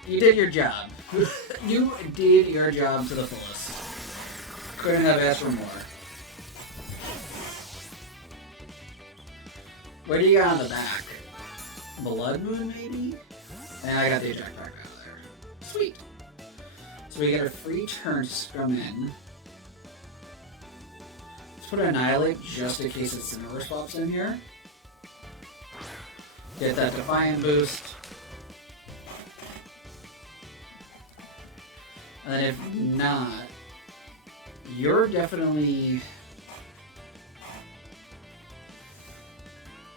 You did your job. You did your job to the fullest. Couldn't have asked for more. What do you got on the back? Blood Moon, maybe? And I got the eject back out of there. Sweet. So we get a free turn to scrum in. Let's put an Annihilate just in case it's Incineroar swaps in here. Get that Defiant boost. And then if not, you're definitely...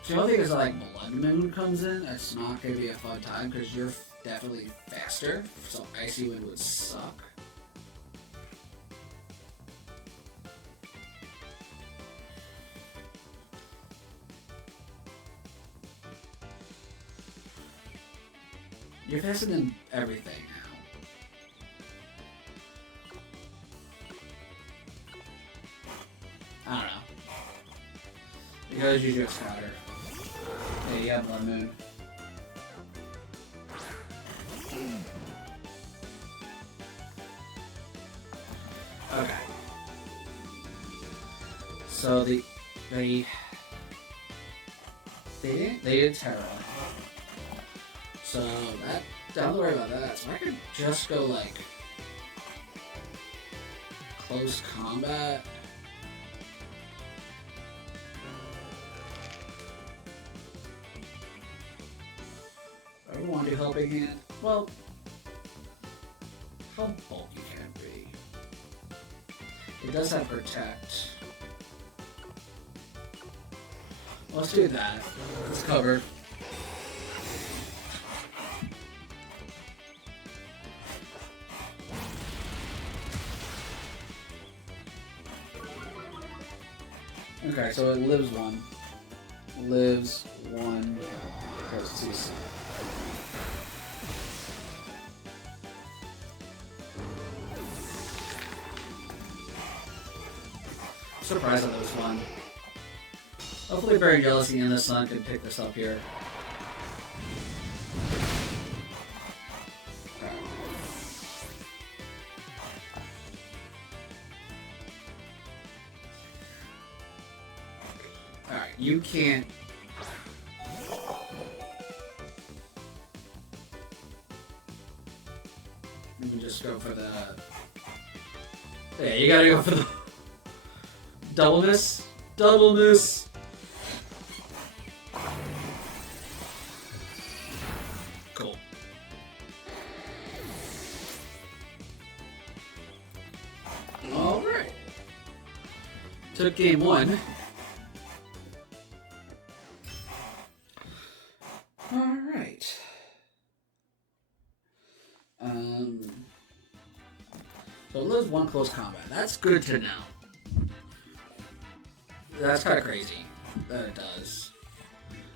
The only thing is, like, Blood Moon comes in, it's not going to be a fun time, because you're definitely faster, so Icy Wind would suck. You're faster than everything now. I don't know. Because you just got her. Yeah, you have Blood Moon. Okay. So they did Terra. So that, don't worry about that. So I could just go like close combat. I don't want to do Helping Hand. Well, How bulky can it be? It does have protect. Let's do that. Let's cover. Okay, so it lives one. Lives one. Goes to side. Surprised that was fun. Hopefully Very Jealousy and the Sun can pick this up here. Alright, you can't... Let me just go for the... Yeah, you gotta go for the... Double miss? Double miss! Cool. Alright. Took game one. Alright. So it lives one close combat. That's good to know. That's kind of crazy that it does.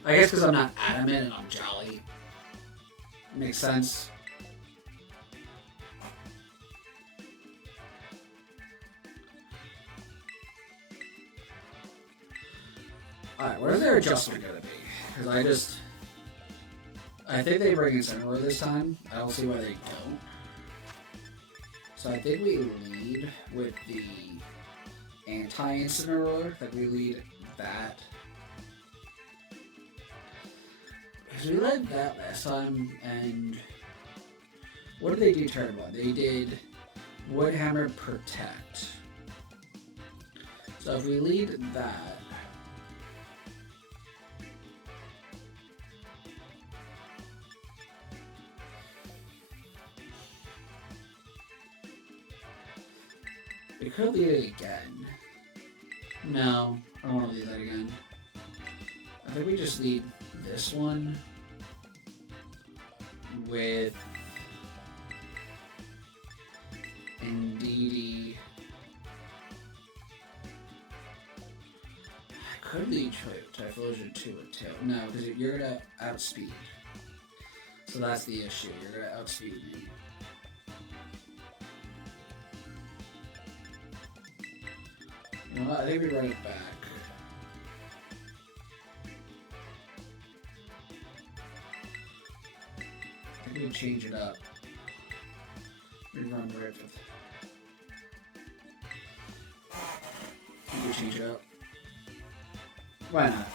I guess because I'm not adamant and I'm jolly. Makes sense. Alright, where's their adjustment going to be? Because I think they bring in Cinderella this time. I don't see why they don't. So I think we lead with the anti-Incineroar, like we lead that. Because we led that last time, and what did they do turn one? They did Woodhammer Protect. So if we lead that, we could lead it again. No, I don't want to lead that again. I think we just lead this one with Indeedee. I could lead Typhlosion 2 with Tail. No, because you're going to outspeed. So that's the issue. You're going to outspeed me. You know what? I think we run it back. I think we change it up. We run right with. I think we change it up. Why not?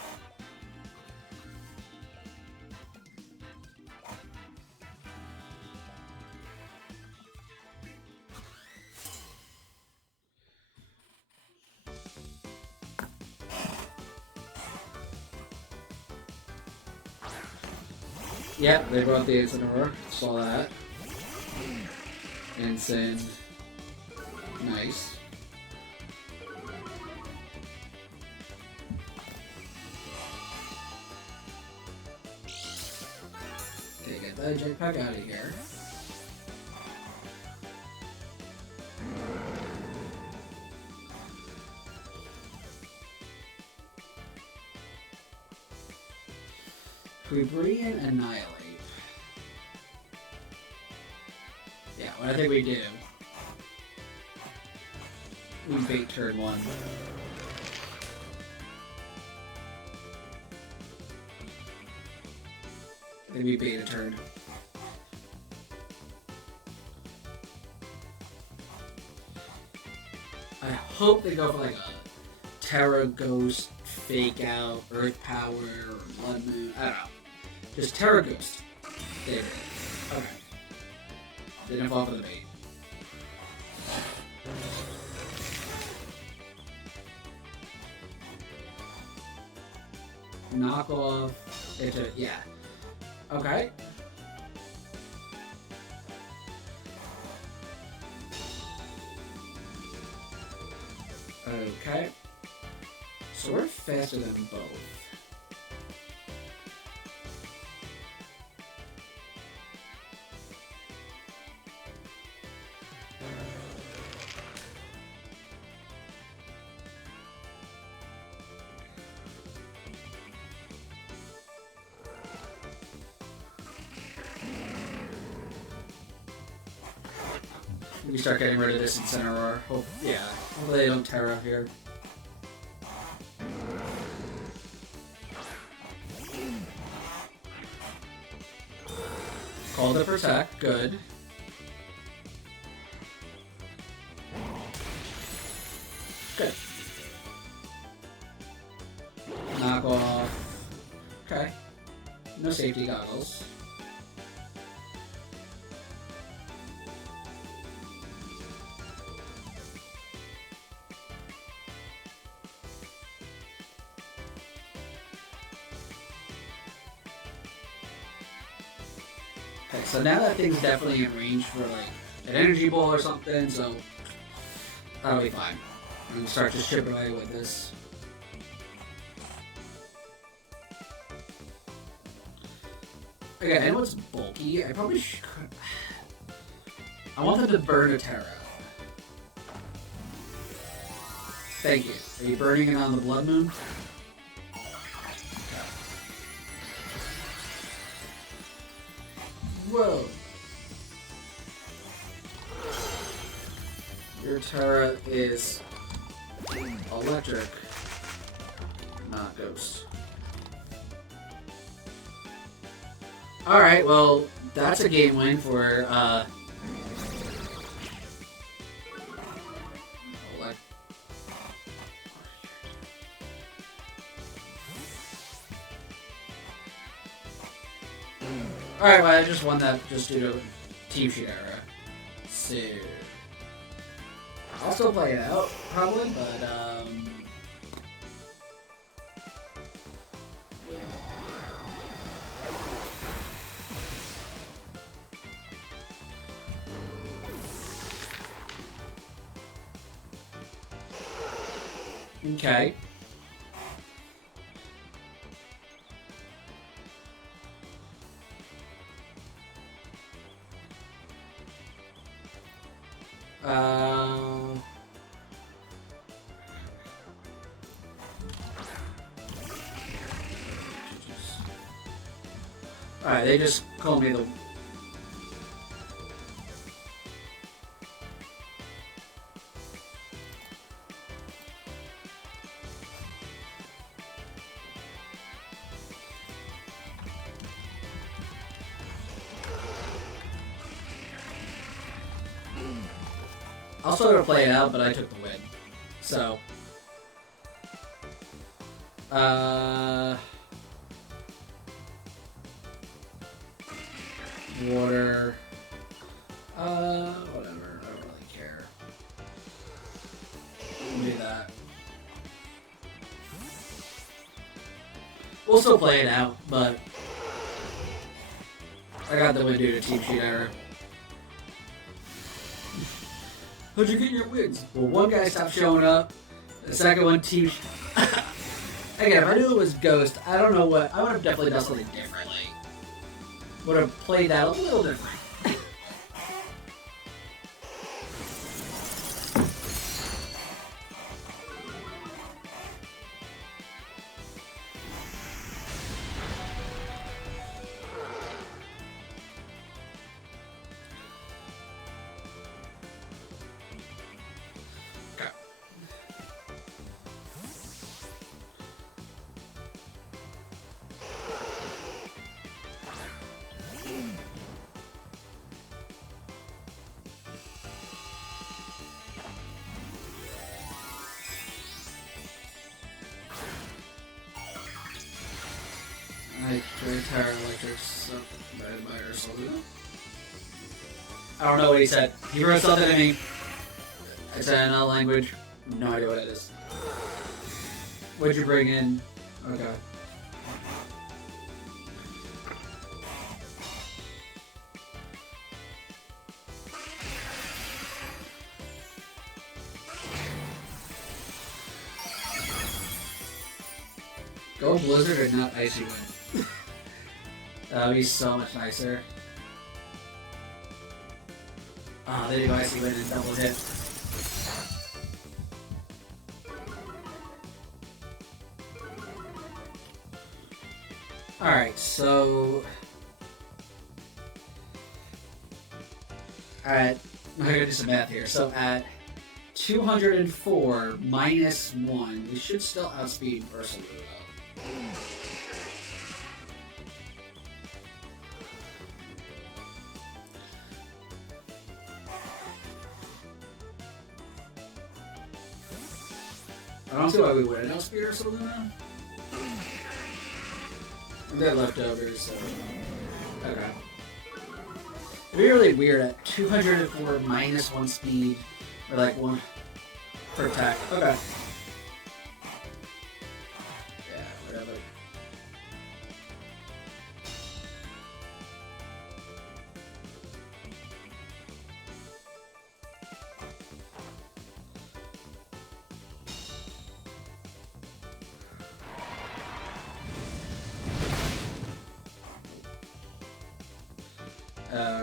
Yeah, they brought the Incineroar. Saw that. Ensign. Nice. Okay, get that jetpack out of here. We bring in Annihilate. Yeah, what I think we do. We bait turn one. Then we bait a turn. I hope they go for like a Terra Ghost, Fake Out, Earth Power, or Blood Moon. I don't know. Just Terra Ghost. There it is. Okay. Didn't fall for the bait. Knock off. Yeah. Okay. Okay. So we're faster than both. We start getting rid of this Incineroar. Oh, yeah. Hopefully they don't Terra here. Call the protect. Good. Good. Knock off. Okay. No safety goggles. Okay, so now that thing's definitely in range for like an energy ball or something, so that'll be fine. I'm gonna start just chipping away with this. Okay, I know it's bulky. I probably should. I want them to burn a Terra. Thank you. Are you burning it on the Blood Moon? Whoa. Your Terra is electric, not ghost. Alright, well, that's a game win for, Alright, well, I just won that just due to Team Sheet error. So, I'll still play it out, probably, but, okay. Alright, they just call me the... I'll still gonna play it out, but I took the win. So... Water... whatever. I don't really care. We'll do that. We'll still play it out, but... I got the win due to Team Sheet error. How'd you get your wins? Well, one guy stopped showing up. The second one, Team Sheet... Again, if I knew it was Ghost, I don't know what... I would have definitely done something differently. Would have played that a little different. I don't know what he said. He wrote something to me. I said another language. No idea what it is. What'd you bring in? Okay. Go Blizzard and not Icy Wind. That would be so much nicer. Ah, they do Icy Wind and double hit. Alright, so... I'm gonna do some math here. So at 204 minus 1, we should still outspeed Ursa. I don't see why we wouldn't outspeed Ursa now. They're leftovers, so... Okay. It'd be really weird at 204 minus 1 speed, or like 1 per attack. Okay. Yeah, whatever.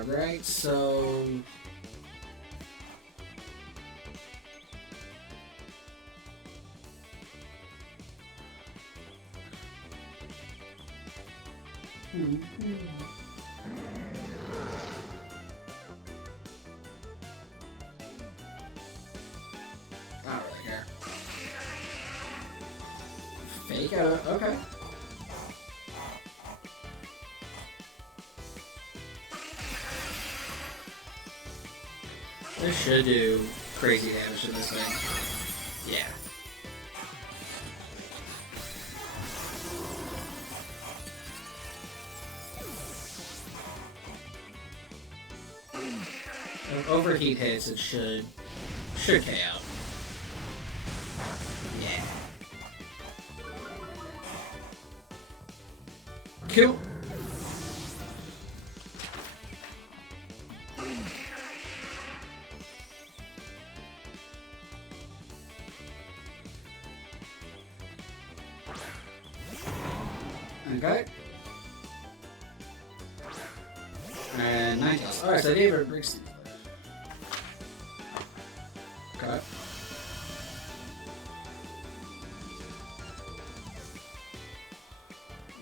Right, so... I don't really care. Fake out, okay. This should do crazy damage to this thing. Yeah. If overheat hits, it should KO. Yeah. Cool. Okay. And 9 tails. Alright, so David breaks. Okay.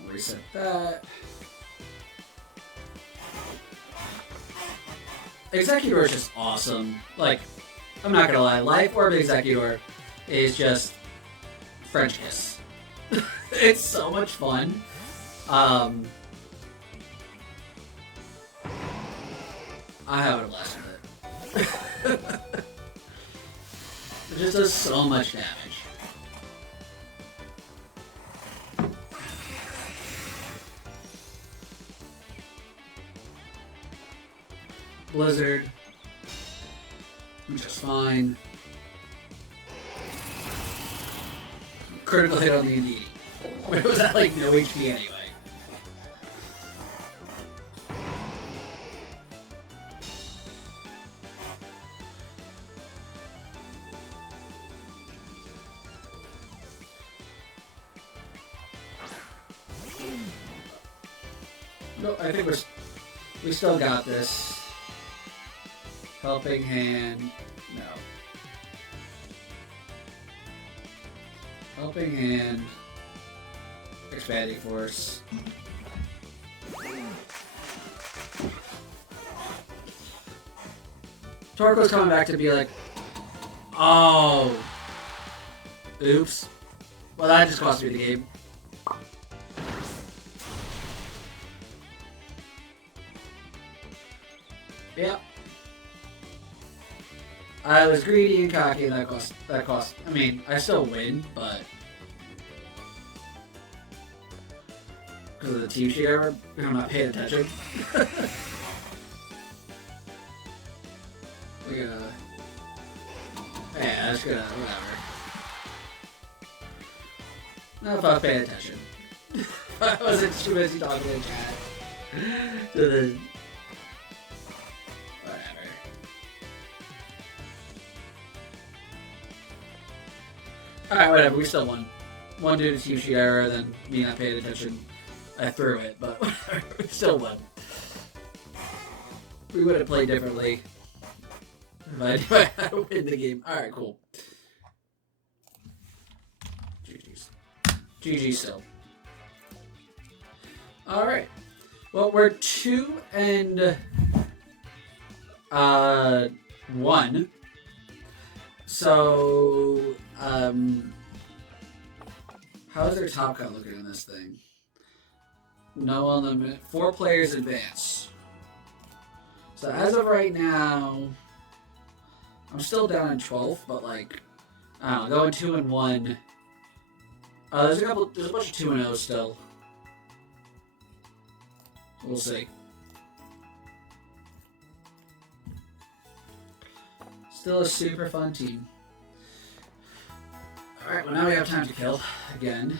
Reset that. Exeggutor is just awesome. Like, I'm not gonna lie, Life Orb Exeggutor is just French kiss. It's so much fun. I have a blast with it. It just does so much damage. Blizzard, which is fine. Critical hit on the Indeedee. Wait, was that like no HP anyway? No, I think we still got this. Helping Hand, no. Helping Hand, Expanding Force. Torko's coming back to be like, oh, oops. Well, that just cost me the game. Yep. I was greedy and cocky, and that cost. I mean, I still win, but because of the team sheet error, I'm not paying attention. We're gonna, yeah, that's gonna whatever. Not if I was paying attention. I wasn't too busy talking in chat. To the. Alright, whatever, we still won. one due to team sheet error, then me not paying attention. I threw it, but we still won. We would have played differently. But anyway, I win the game. Alright, cool. GG's. GG still. Alright. Well, we're 2-1. So, how is their top cut looking in this thing? No unlimited. 4 players advance. So as of right now, I'm still down in 12th, but like, I don't know, going 2-1. There's a bunch of 2-0 still. We'll see. Still a super fun team. Alright, well now we have time to kill again.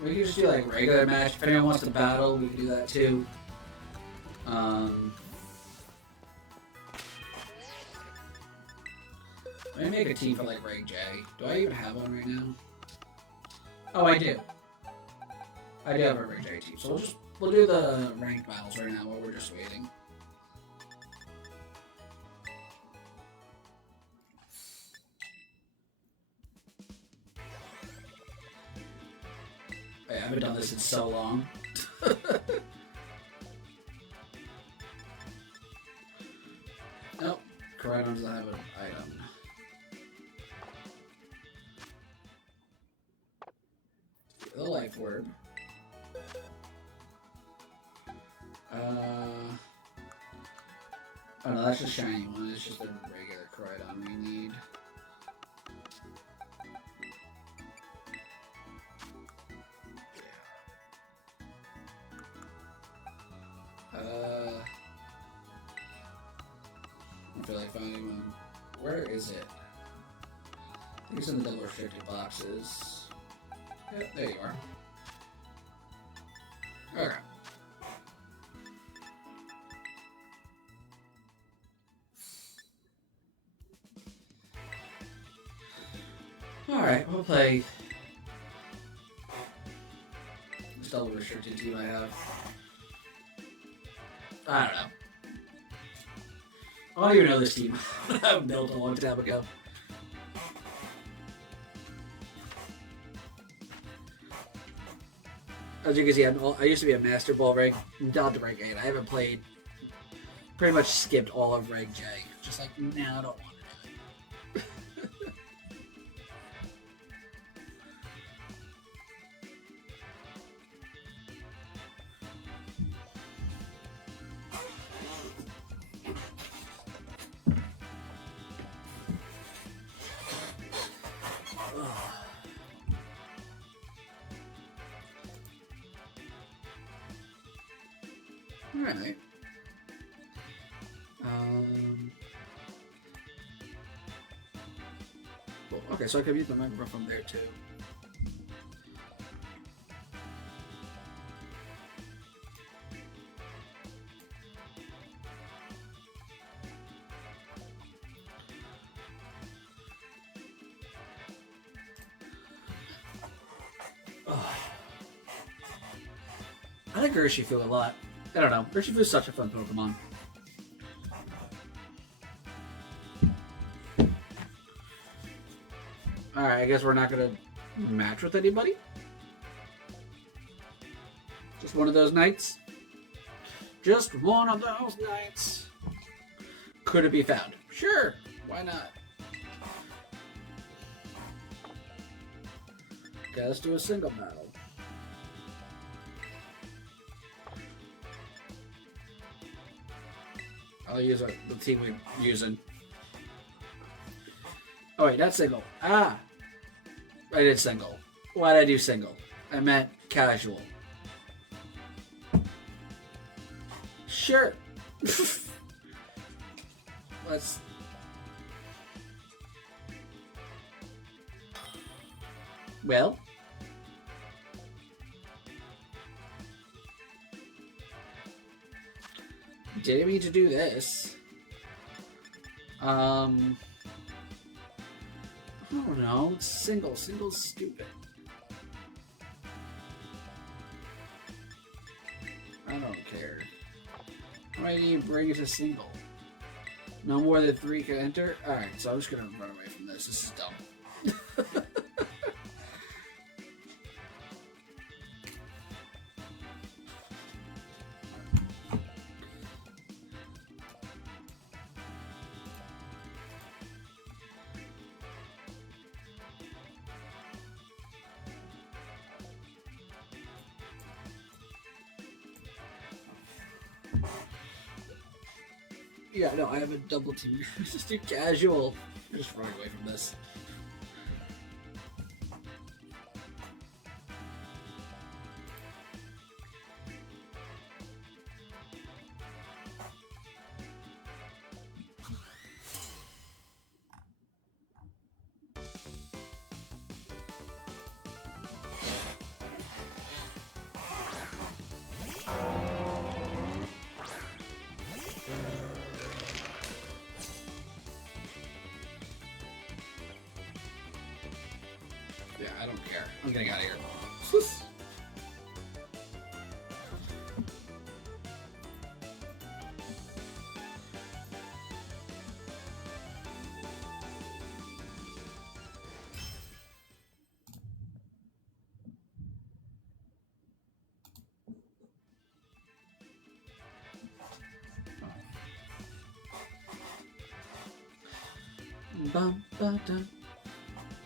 We can just do like regular match. If anyone wants to battle, we can do that too. Let me make a team for like Reg J. Do I even have one right now? Oh, I do. I do have a Reg J team. So we'll do the ranked battles right now while we're just waiting. I haven't done this in so long. Nope. Koridon doesn't have an item. The life orb. Oh no, that's a shiny one. It's just a regular Koridon we need. I feel like finding one. Where is it? I think it's in the double restricted boxes. Yep, there you are. Okay. Alright, we'll play this double restricted team I have. I don't know. I don't even know this team. I built a long time ago. As you can see, I used to be a Master Ball rank. I'm down to rank 8. I haven't played. Pretty much skipped all of rank J. Just like, nah, I don't want to do it. Alright. Well, okay, so I can mute the microphone from there too. I like Urshifu a lot. I don't know. Urshifu is such a fun Pokemon. Alright, I guess we're not gonna match with anybody. Just one of those nights. Just one of those nights. Could it be found? Sure. Why not? Okay, let's do a single battle. I'll use the team we're using. Oh wait, that's single. Ah! I did single. Why did I do single? I meant casual. Sure. let's... Well... Didn't mean to do this. I don't know. Single. Single's stupid. I don't care. Why do you bring it to single? No more than 3 can enter? Alright, so I'm just gonna run away from this. This is dumb. Yeah, no, I have a double team. Just do casual. Just run away from this. Yeah, I don't care. I'm getting out of here.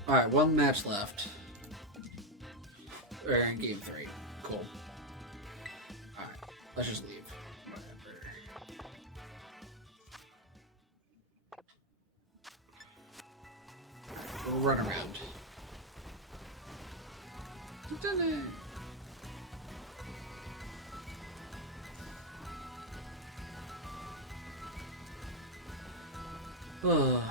Alright, 1 match left. We're in game 3. Cool. Alright, let's just leave. Whatever. We'll run around. Done it! Oh.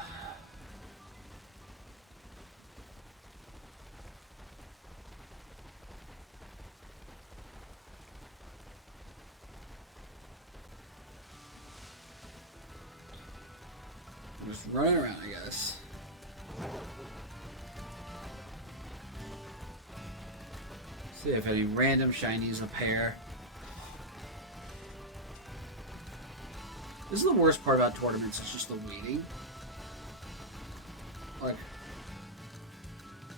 Just running around, I guess. See if any random shinies appear. This is the worst part about tournaments, it's just the waiting. Like,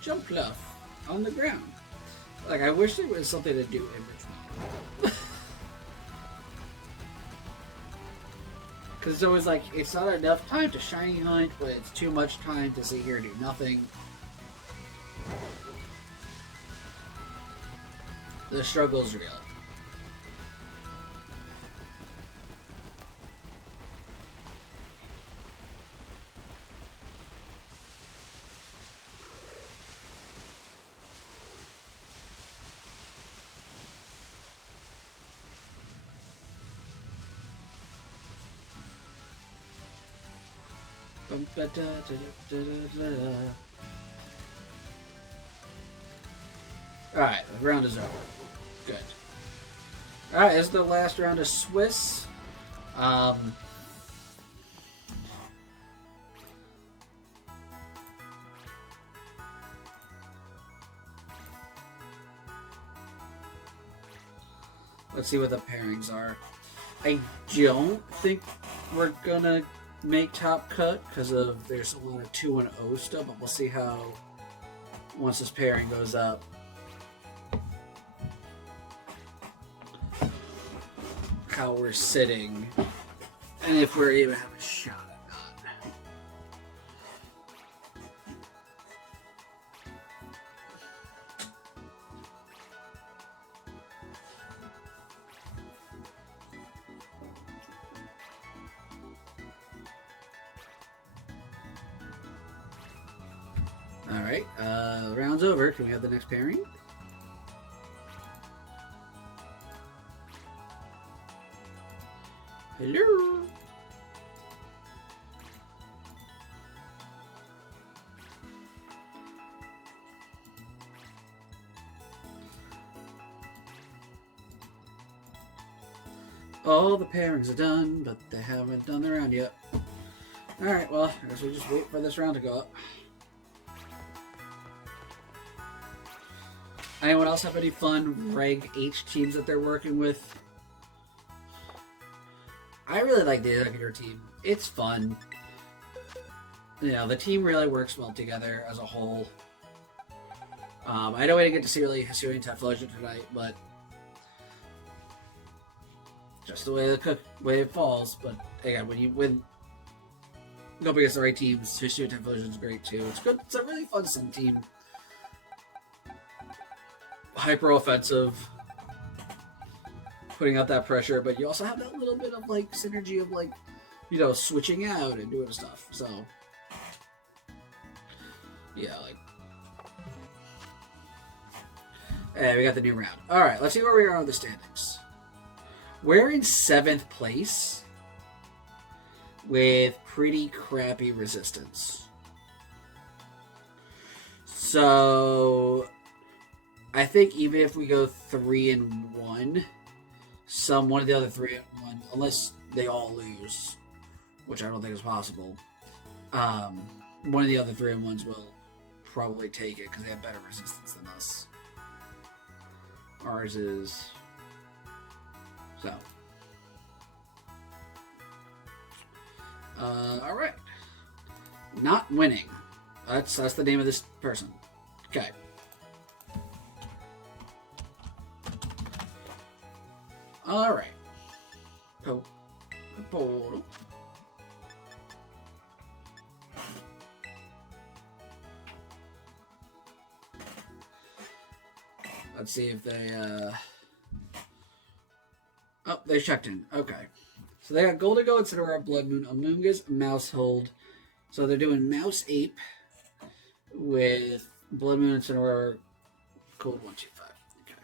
jump bluff on the ground. Like, I wish there was something to do in between. Because it's always like, it's not enough time to shiny hunt, but it's too much time to sit here and do nothing. The struggle is real. Alright, the round is over. Good. Alright, this is the last round of Swiss. Let's see what the pairings are. I don't think we're gonna make top cut because of there's a lot of 2 and 0 stuff, but we'll see how once this pairing goes up. How we're sitting and if we're even have a shot or not. Alright, the round's over. Can we have the next pairing? Hello? All the pairings are done, but they haven't done the round yet. Alright, well, I guess we'll just wait for this round to go up. Anyone else have any fun Reg H teams that they're working with? I really like the Exeggutor team. It's fun. You know, the team really works well together as a whole. I know we didn't get to see really Hisuian Typhlosion tonight, but just the way it falls. But again, when you go up against the right teams, Hisuian Typhlosion is great too. It's good. It's a really fun Sun team. Hyper offensive, putting out that pressure, but you also have that little bit of like synergy of like, you know, switching out and doing stuff. So yeah, like, and we got the new round. All right, let's see where we are on the standings. We're in 7th place with pretty crappy resistance. So I think even if we go 3-1, one of the other 3-1, unless they all lose, which I don't think is possible, one of the other 3-1s will probably take it because they have better resistance than us. Ours is so. All right, not winning. That's the name of this person. Okay. All right. Portal. Let's see if they, oh, they checked in. Okay. So they got Goldigo, Incineroar, Blood Moon, Amoonguss, Mousehold. So they're doing Mouse Ape with Blood Moon, Incineroar, Cold 125. Okay.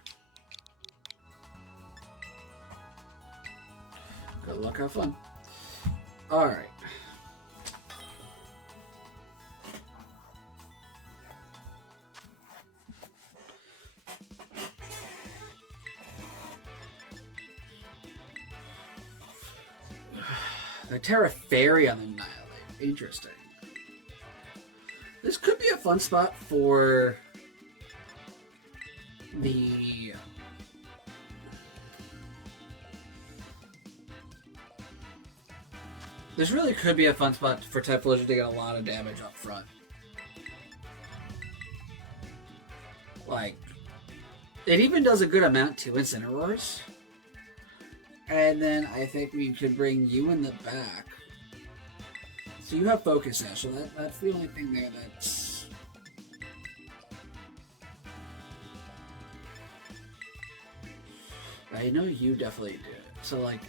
Good luck, have fun. Alright. The Terra Fairy on the Annihilate. Interesting. This could be a fun spot for the... This really could be a fun spot for Typhlosion to get a lot of damage up front. Like, it even does a good amount to Incineroars. And then I think we could bring you in the back. So you have Focus Sash, so that's the only thing there that's... I know you definitely do. So, like...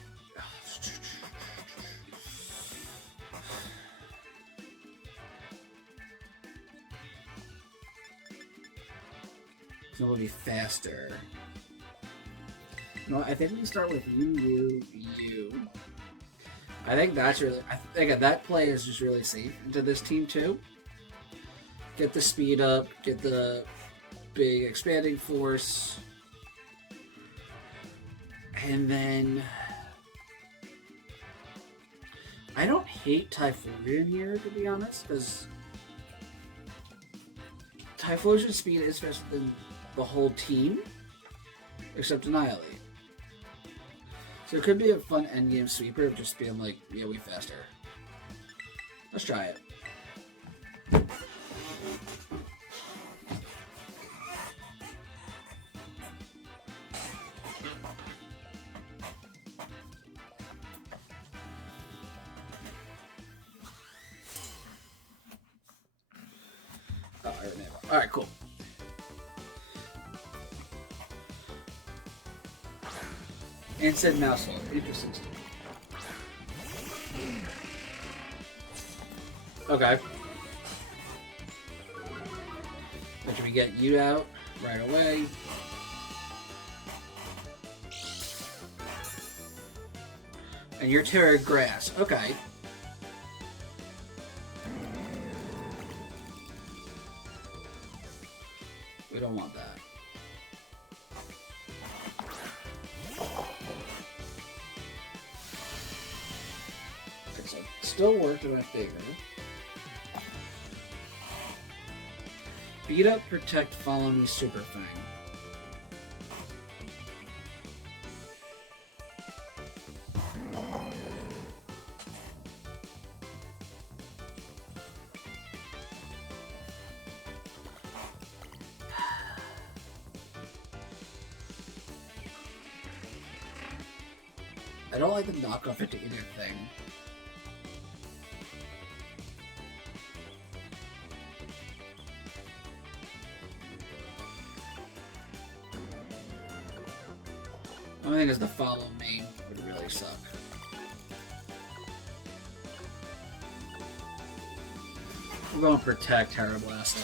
So it'll be faster. No, I think we can start with you. I think that's really... I think that play is just really safe into this team, too. Get the speed up, get the big expanding force. And then... I don't hate Typhlosion here, to be honest, because Typhlosion's speed is faster than the whole team, except Annihilate. So it could be a fun endgame sweeper of just being like, yeah, we faster. Let's try it. Oh, I remember. Alright, cool. And said Mousehold. Interesting stuff. Okay. But should we get you out right away? And you're Terra Grass. Okay. We don't want that. So it still worked in my favor. Beat up, protect, follow me, Super Fang. I don't like the knockoff into either thing. The only thing is the follow me would really suck. We're going to protect Terra Blast.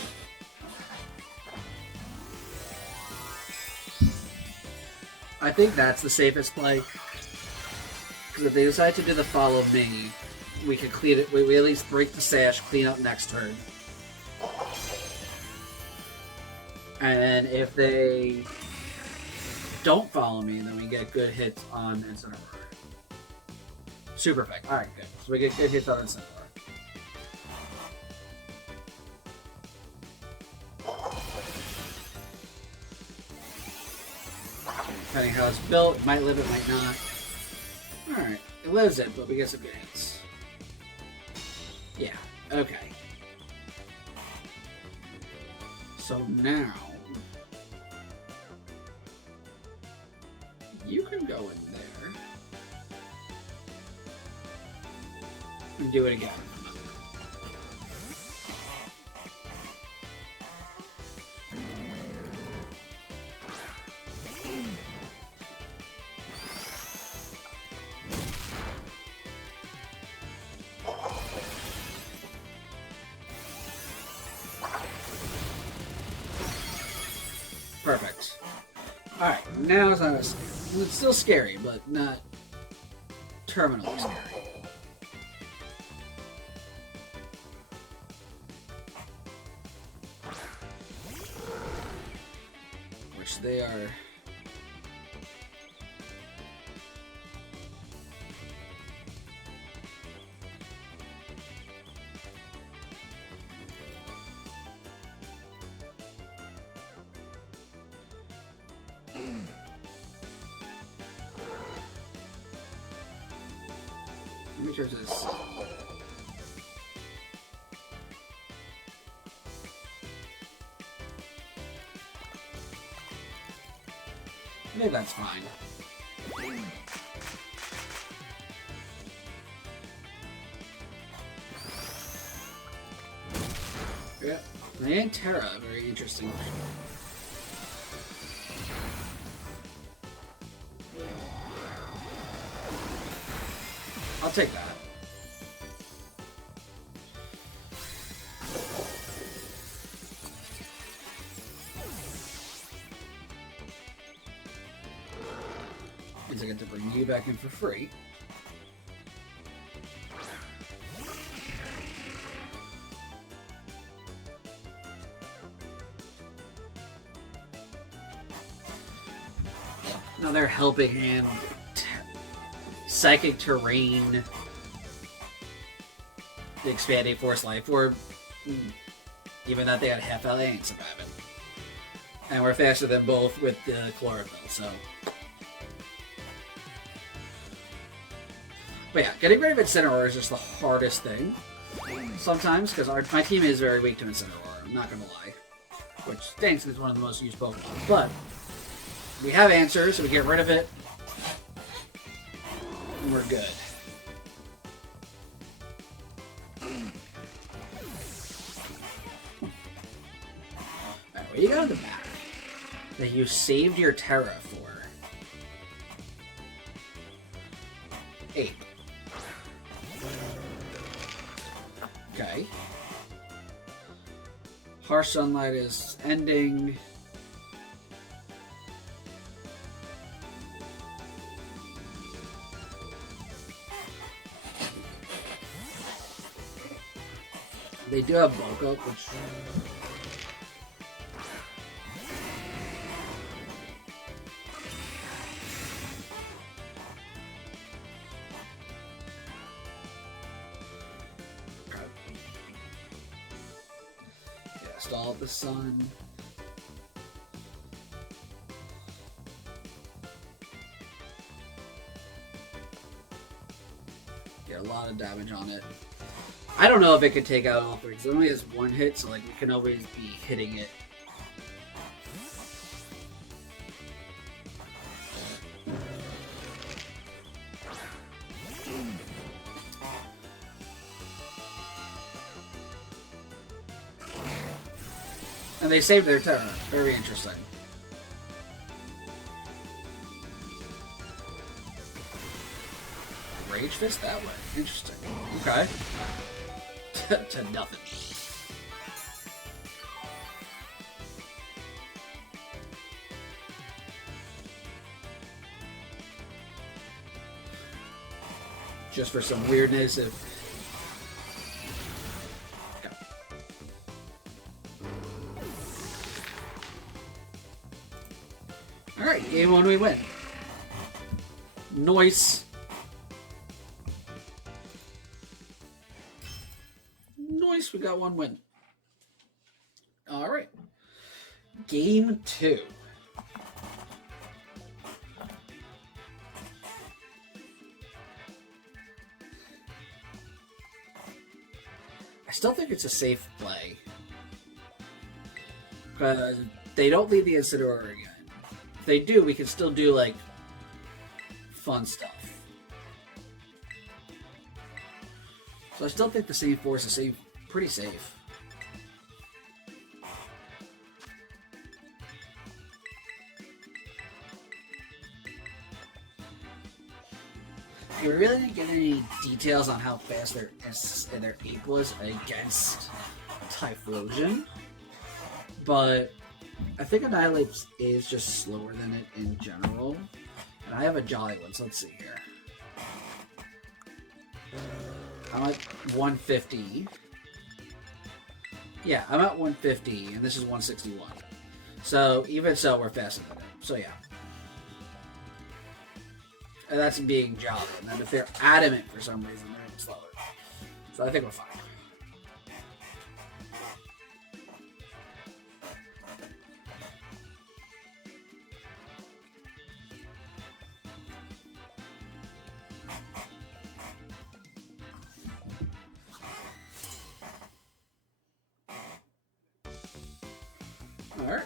I think that's the safest play. Because if they decide to do the follow me, we can clean it. We at least break the sash, clean up next turn. And if they don't follow me, then we get good hits on Incineroar. Super effect. Alright, good. So we get good hits on Incineroar. Depending how it's built, it might live, it might not. Alright, it lives it, but we get some good hits. Yeah, okay. So now, you can go in there and do it again. Perfect. Alright, now it's not as scary. It's still scary, but not terminally scary. Which they are... Let me charge this. I think that's fine. Yeah, and Terra, very interesting. I'll take that. Means I get to bring you back in for free. Another helping hand. Psychic Terrain, the expanding Force Life Orb, even that they had half out, they ain't surviving. And we're faster than both with the Chlorophyll, so. But yeah, getting rid of Incineroar is just the hardest thing sometimes, because my team is very weak to Incineroar, I'm not gonna lie. Which stinks, it's one of the most used Pokemon. But we have answers, so we get rid of it. We're good. Alright, what you got in the back that you saved your Terra for? Ape. Okay. Harsh Sunlight is ending. They do have bulk up, which... Stall the sun. Get a lot of damage on it. I don't know if it could take out all three, because it only has one hit, so like we can always be hitting it. And they saved their turn. Very interesting. Rage Fist that way. Interesting. Okay. To nothing. Just for some weirdness, if... Okay. Alright, game one we win. Nice. Nice, we got one win. Alright. Game two. I still think it's a safe play. Because they don't leave the Incineroar again. If they do, we can still do, like, fun stuff. So I still think the same force is pretty safe. We really didn't get any details on how fast their ape was against Typhlosion, but I think Annihilate is just slower than it in general. And I have a Jolly one, so let's see here. I'm at 150. Yeah, I'm at 150, and this is 161. So even so, we're faster than it. So yeah. And that's being Jolly. And then if they're adamant for some reason, they're even slower. So I think we're fine. Alright.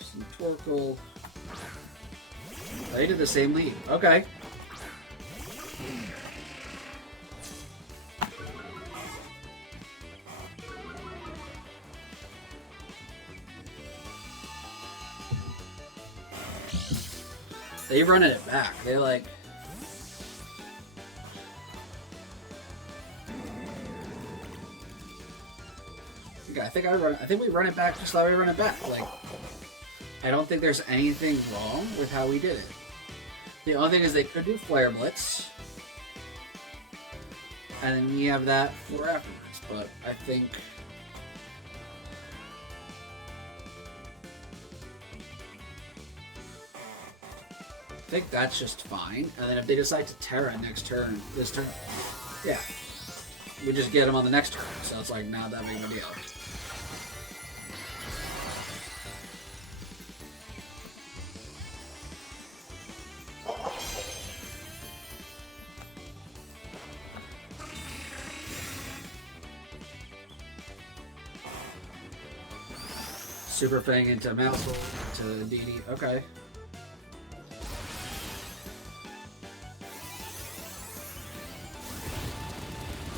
Some Torkoal. They did the same lead. Okay. They running it back. They're like... Okay, I think we run it back just how we run it back. Like, I don't think there's anything wrong with how we did it. The only thing is they could do Flare Blitz. And then we have that for afterwards. But I think... that's just fine. And then if they decide to Terra next turn, this turn, yeah. We just get them on the next turn. So it's like not that big of a deal. Super Fang into Mousehole, to DD. Okay.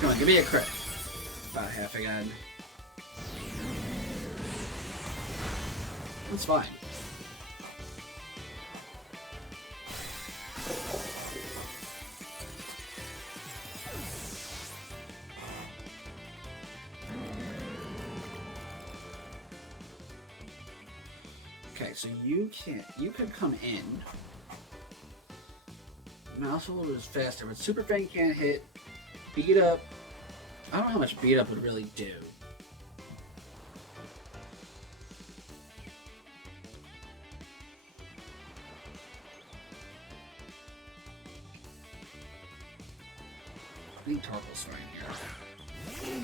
Come on, give me a crit. About half again. That's fine. Okay, so you could come in. Mousehole is faster, but Super Fang can't hit. Beat Up. I don't know how much Beat Up would really do. I think Torkoal's right here.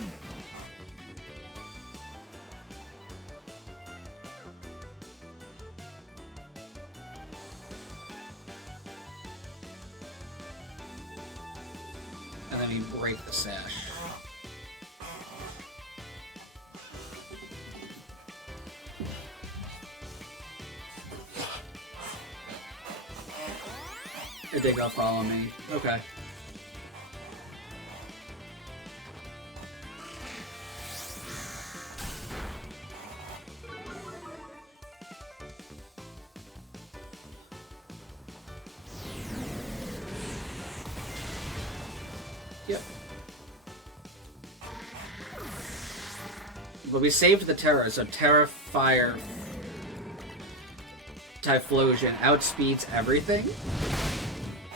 let me break the sash. It did go follow me. Okay. Yep. But we saved the Terra, so Terra Fire Typhlosion outspeeds everything.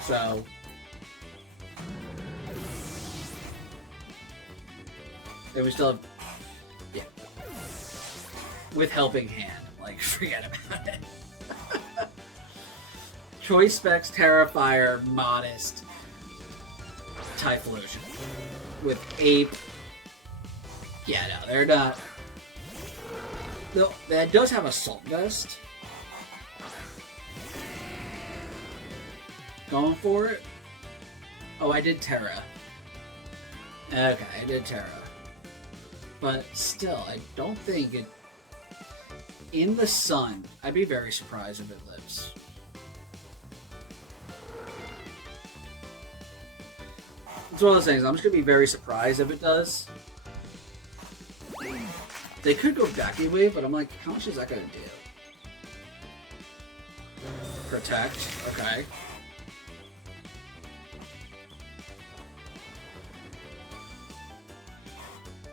So and we still have, yeah, with Helping Hand, like, forget about it. Choice Specs, Terrifier, Modest, Typhlosion. With Ape, yeah, no, they're not. No, that does have Assault Vest. Going for it? Oh, I did Terra. Okay, I did Terra. But still, I don't think it... In the sun, I'd be very surprised if it lives. It's one of those things, I'm just going to be very surprised if it does. They could go Vacuum Wave, but I'm like, how much is that going to do? Protect, okay.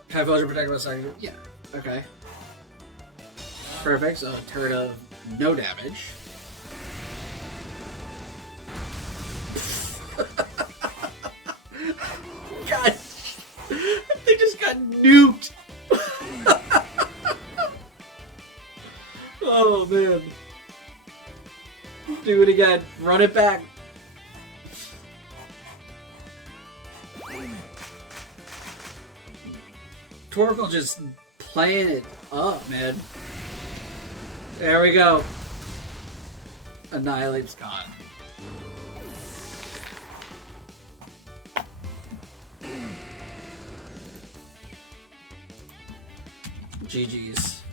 Typhlosion protected by second. Yeah. Okay. Perfect. So turn of no damage. God, they just got nuked. Oh man. Do it again. Run it back. Torkoal just playing it up, man. There we go. Annihilate's gone. GG's.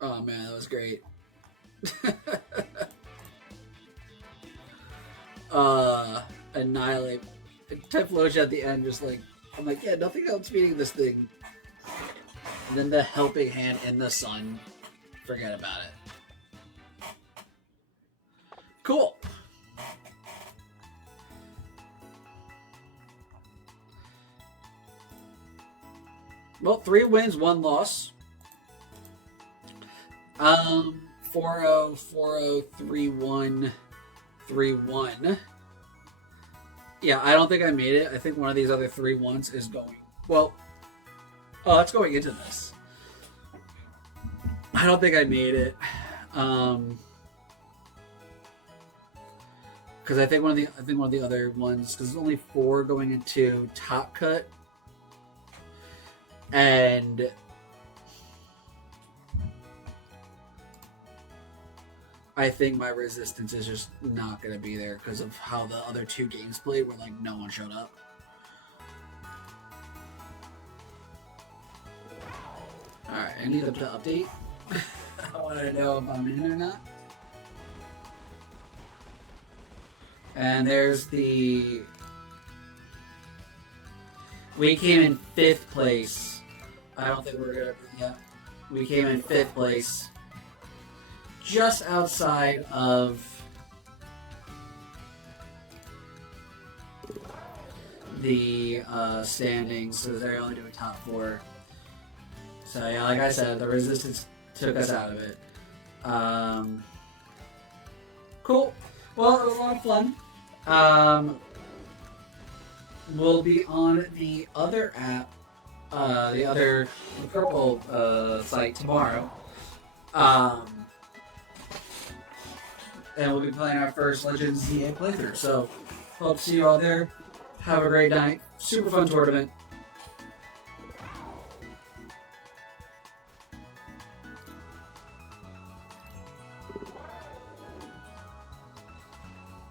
Oh man, that was great. Annihilate. Typhlosion at the end, just like, I'm like, yeah, nothing else beating this thing. And then the Helping Hand in the sun. Forget about it. Cool. Well, 3 wins, 1 loss. 4-0, 4-0, 3-1, 3-1. Yeah, I don't think I made it. I think one of these other 3-1s is going... Well, oh, that's going into this. I don't think I made it. Because I think one of the other ones, because there's only 4 going into Top Cut. And I think my resistance is just not going to be there because of how the other 2 games played where, like, no one showed up. Alright, I need them to update. I want to know if I'm in or not. And there's the... We came in 5th place. I don't think we're going to... Yeah. We came in 5th place. Just outside of the standings, so they're only doing top 4. So yeah, like I said, the resistance took us out of it. Cool. Well, it was a lot of fun. We'll be on the other app, the purple site tomorrow. And we'll be playing our first Legends ZA playthrough. So, hope to see you all there. Have a great night. Super fun tournament.